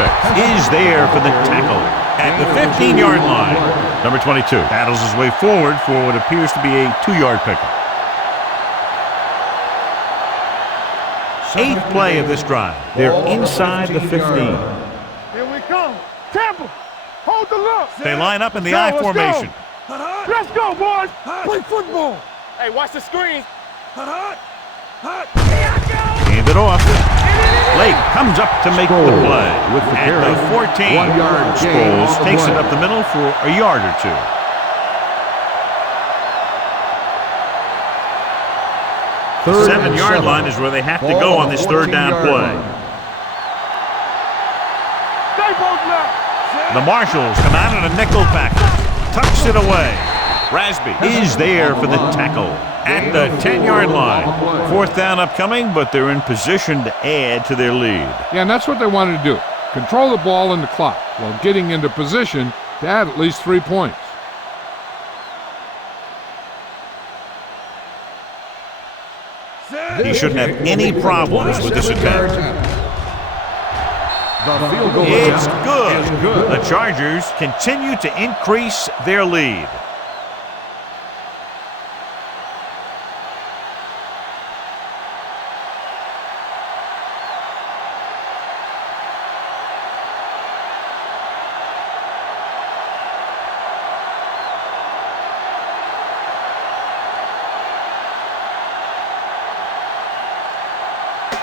is there for the tackle at the 15-yard line. Number 22 battles his way forward for what appears to be a 2-yard pickup. 8th play of this drive. They're inside the 15. Here we come. Tampa, hold the look. They line up in the I formation. Let's go, boys. Play football. Hey, watch the screen. Hand it off. Lake comes up to make the play. With the At carry. the 14, 1-yard gain Sproles on the takes it play. up the middle for a yard or two. Third and 7-yard 7. line is where they have to Ball go on on the this third down 14-yard play. line. Stay both left. The Marshals come out in a nickel package. Tucks it away. Rasby is there for the tackle at the 10-yard line. 4th down upcoming, but they're in position to add to their lead. Yeah, and that's what they wanted to do. Control the ball and the clock while getting into position to add at least 3 points. He shouldn't have any problems with this attempt. The field goal It's attempt good. is good. The Chargers continue to increase their lead.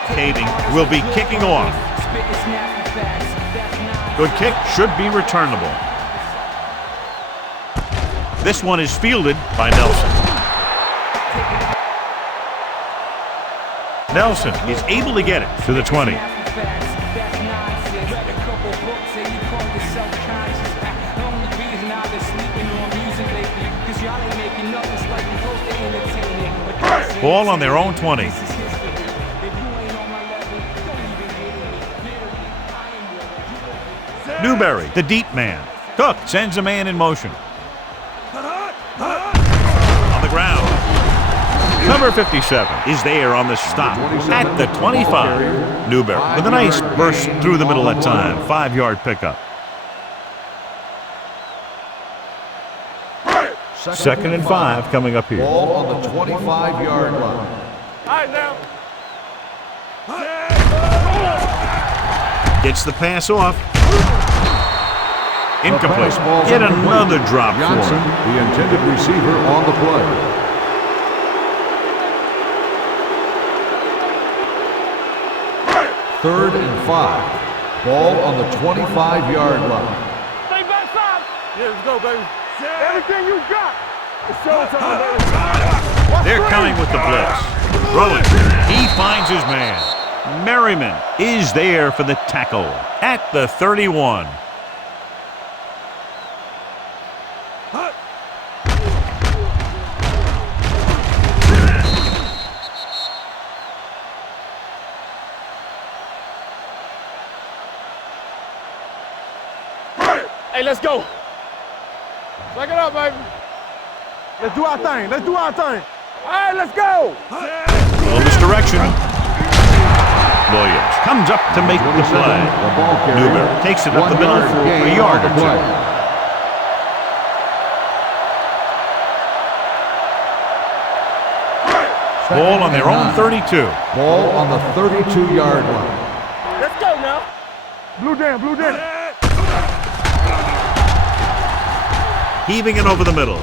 Caving will be kicking off. Good kick, should be returnable. This one is fielded by Nelson. Nelson is able to get it to the 20. Ball on their own 20. Newberry, the deep man. Cook sends a man in motion. On the ground. Number 57 is there on the stop at the 25. Newberry with a nice burst through the middle that time. 5-yard pickup. 2nd and 5 coming up here. Ball on the 25-yard line. All right, now. Gets the pass off. Incomplete. The pass ball's Yet incomplete. another drop for Johnson, him. the intended receiver on the play. Third and 5. Ball on the 25-yard line. Stay backside. Yeah, let's go, baby. Everything you got. It's showtime, baby. They're coming with the blitz. Throwing. He finds his man. Merriman is there for the tackle at the 31. Hey, let's go. Suck it up, baby. Let's do our thing. Let's do our thing. All right, let's go. Little misdirection. Williams comes up to make the play. Newberry takes it up the middle for a yard or two. Ball on their own 32. Ball on the 32-yard line. Let's go now. Blue down, blue down. Heaving it over the middle.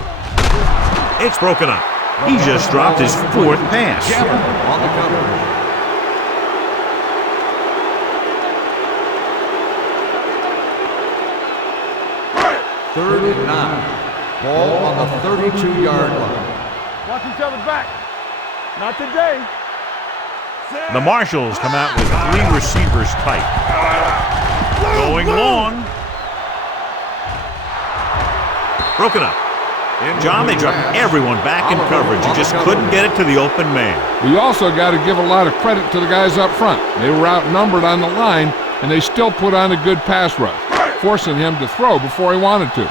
It's broken up. He just dropped his fourth pass. On the cover. Third and 9. Ball on the 32-yard line. Watch each other back. Not today. The Marshals come out with 3 receivers tight. Going long. Broken up. John, they dropped everyone back in coverage. You just couldn't get it to the open man. We also got to give a lot of credit to the guys up front. They were outnumbered on the line, and they still put on a good pass rush, forcing him to throw before he wanted to.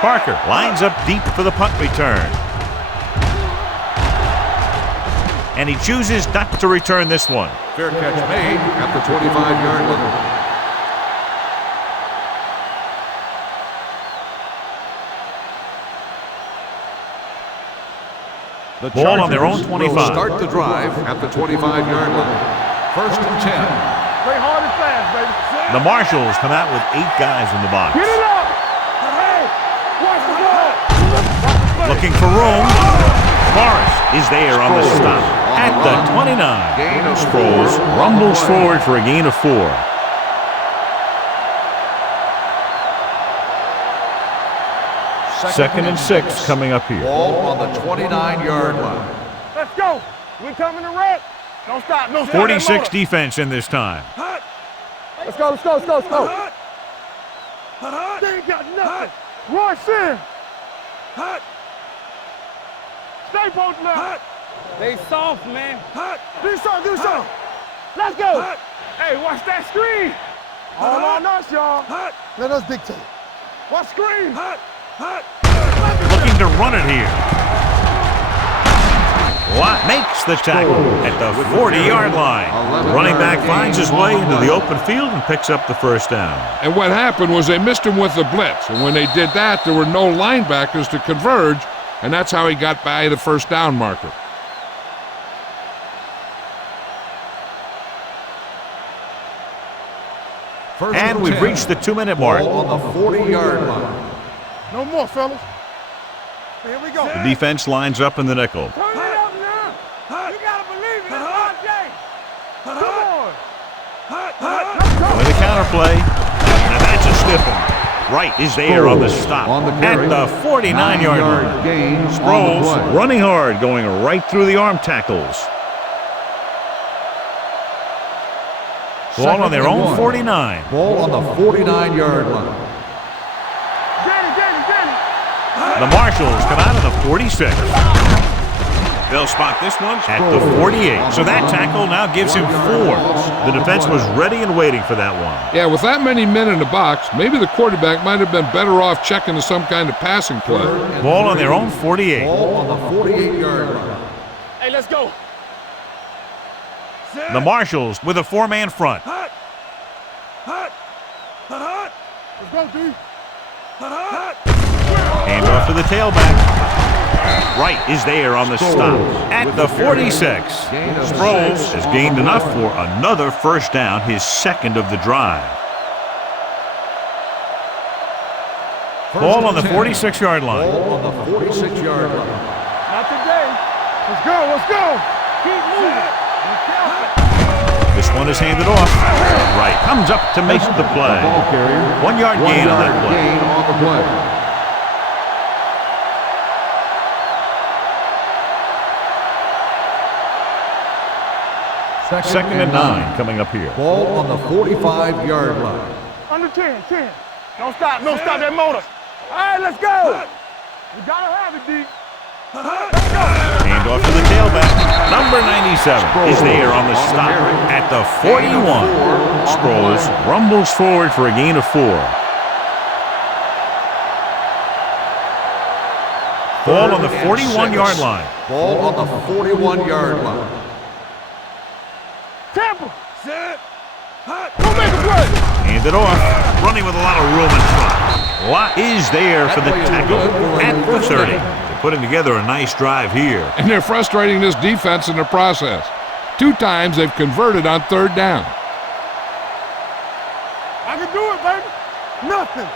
Parker lines up deep for the punt return. And he chooses not to return this one. Fair catch made at the 25-yard line. The Ball on their own Chargers 25. will start the drive at the 25-yard line. First and 10. Play hard and fast, baby. The Marshals come out with 8 guys in the box. Get it up. Hey, watch the ball. Looking for room. Forrest is there on the stop at the 29. Gain of Sproles 4. rumbles forward for a gain of 4. Second and 6 coming up here. Ball on the 29-yard line. Let's go. We coming to wreck. Don't stop. No stop. 46 defense in this time. Let's go, let's go, let's go, let's go. They ain't got nothing. Rush in. Stay both left. They soft, man. Do something, do something. Let's go. Hey, watch that screen. All on us, y'all. Let us dictate. Watch screen. Looking to run it here. Watt makes the tackle at the 40-yard line. Running back finds his way into the open field and picks up the first down. And what happened was they missed him with the blitz. And when they did that, there were no linebackers to converge, and that's how he got by the first down marker. And we've reached the 2-minute mark. Ball on the 40-yard line. No more, fellas. Here we go. The defense lines up in the nickel. Turn it up now. You gotta believe it. That's RJ. Come on. With a counterplay. Now that's a stiff one. Wright is there on the stop at the 49-yard line. Gain Sproles running hard, going right through the arm tackles. Ball on their own 49. Ball on the 49-yard line. The Marshals come out of the 46. They'll spot this one at the 48. So that tackle now gives him 4. The defense was ready and waiting for that one. Yeah, with that many men in the box, maybe the quarterback might have been better off checking to some kind of passing play. Ball on their own 48. Ball on the 48-yard line. Hey, let's go. The Marshals with a 4-man front. Let's go, D. Hand off to the tailback. Wright is there on the stop at the 46. Sproles has gained enough for another first down, his second of the drive. Ball on the 46-yard line. Ball on the 46-yard line. Not today. Let's go, let's go. Keep moving. This one is handed off. right. Comes up to make the play. Ball carrier. 1 yard gain on that play. Gain on the play. Second and 9 coming up here. Ball on the 45-yard line. Under 10. Don't stop that motor. All right, let's go. You gotta have it, D. Let's go. Hand off to the tailback. Number 97 is there on the stop at the 41. Sproles rumbles forward for a gain of 4. Ball on the 41-yard line. Ball on the 41-yard line. Tampa. Don't make a play. Hand it off. Running with a lot of room in front. Lot is there for the tackle at the 30. They're putting together a nice drive here. And they're frustrating this defense in the process. 2 times they've converted on 3rd down. I can do it, baby. Nothing.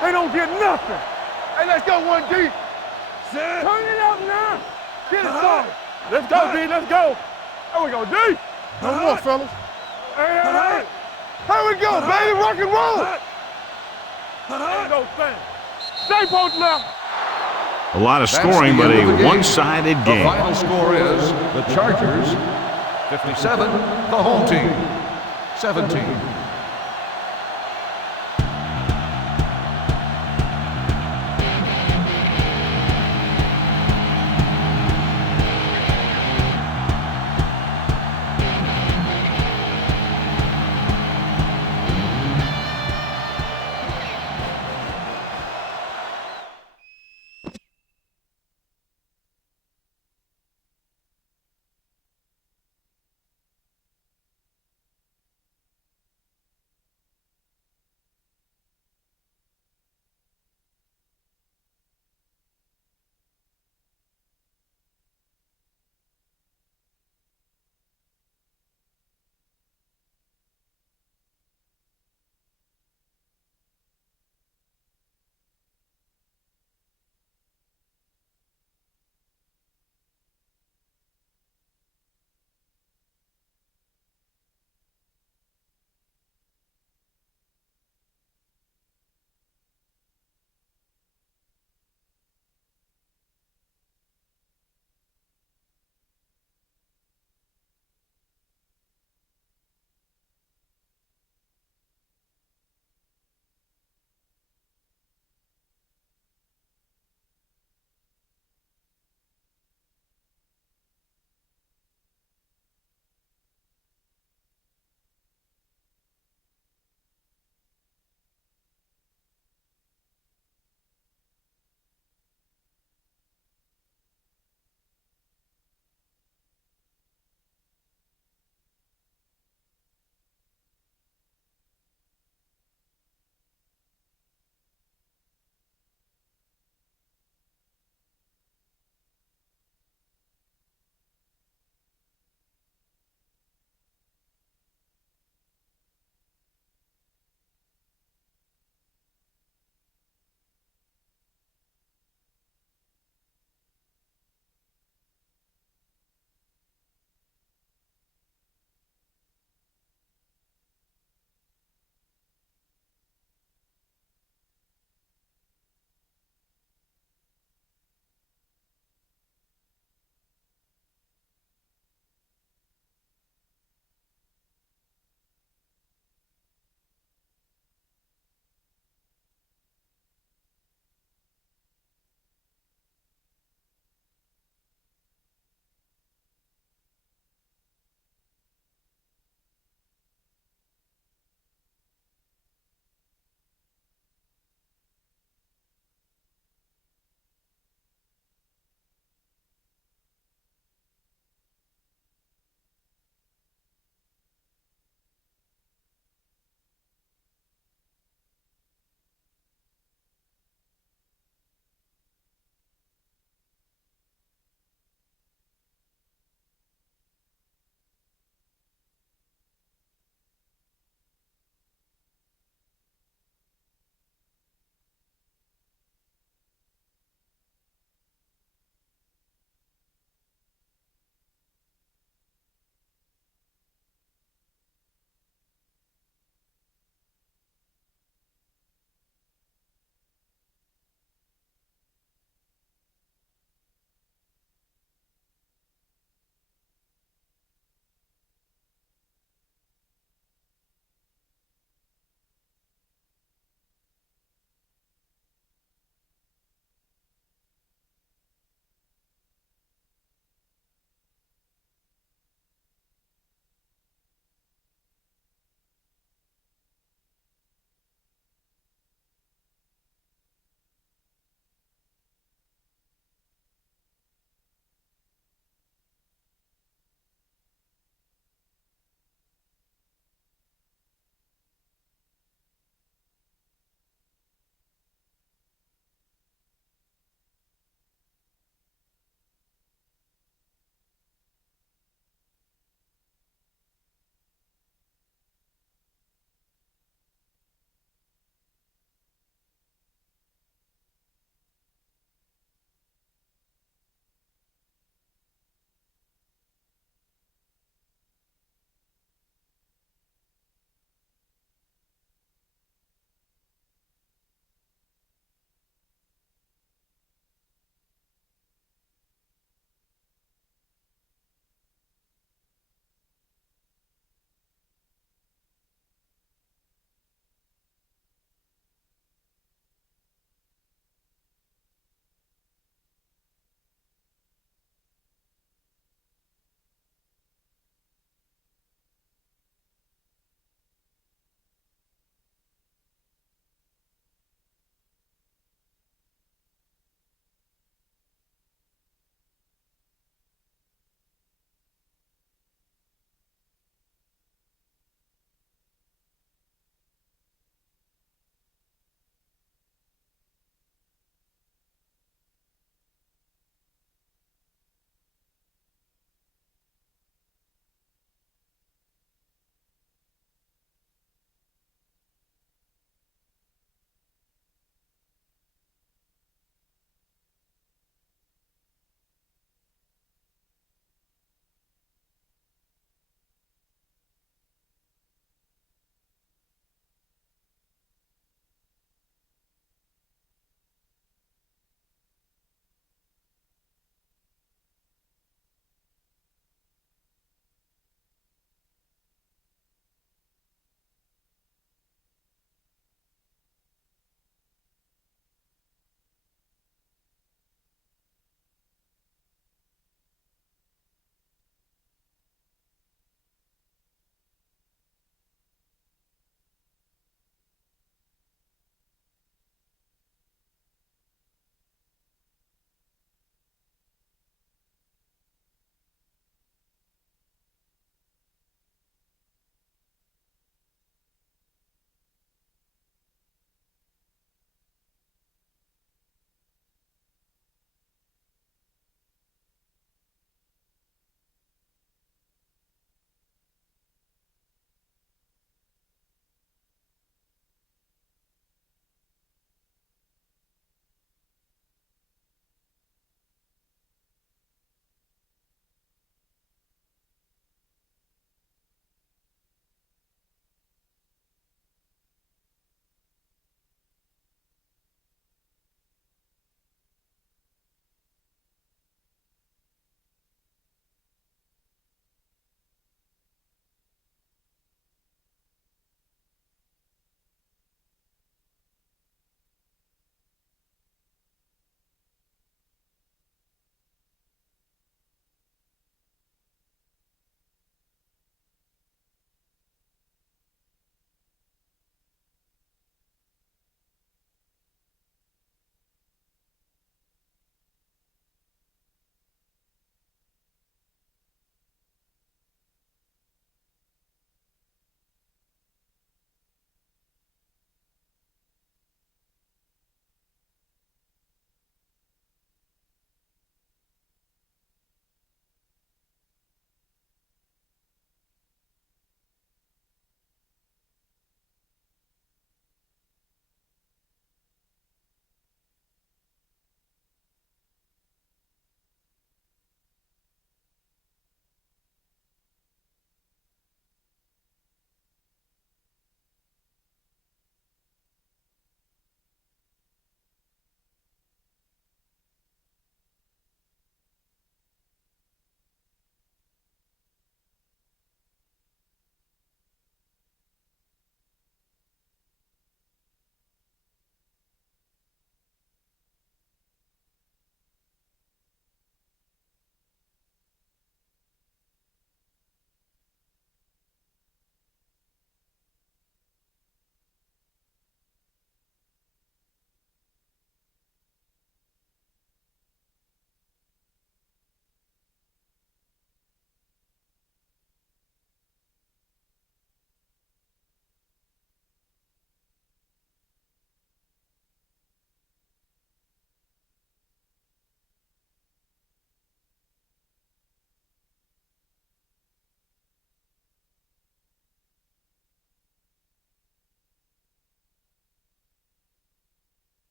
They don't get nothing. Hey, let's go 1D. Turn it up now. Get it started. Let's go, D. Let's go. There we go, D. No more, fellas. Hey. Here we go, baby. Rock and roll. Ain't no thing. Stay both left. A lot of scoring, but a one-sided The game. final score is the Chargers 57, the home team 17.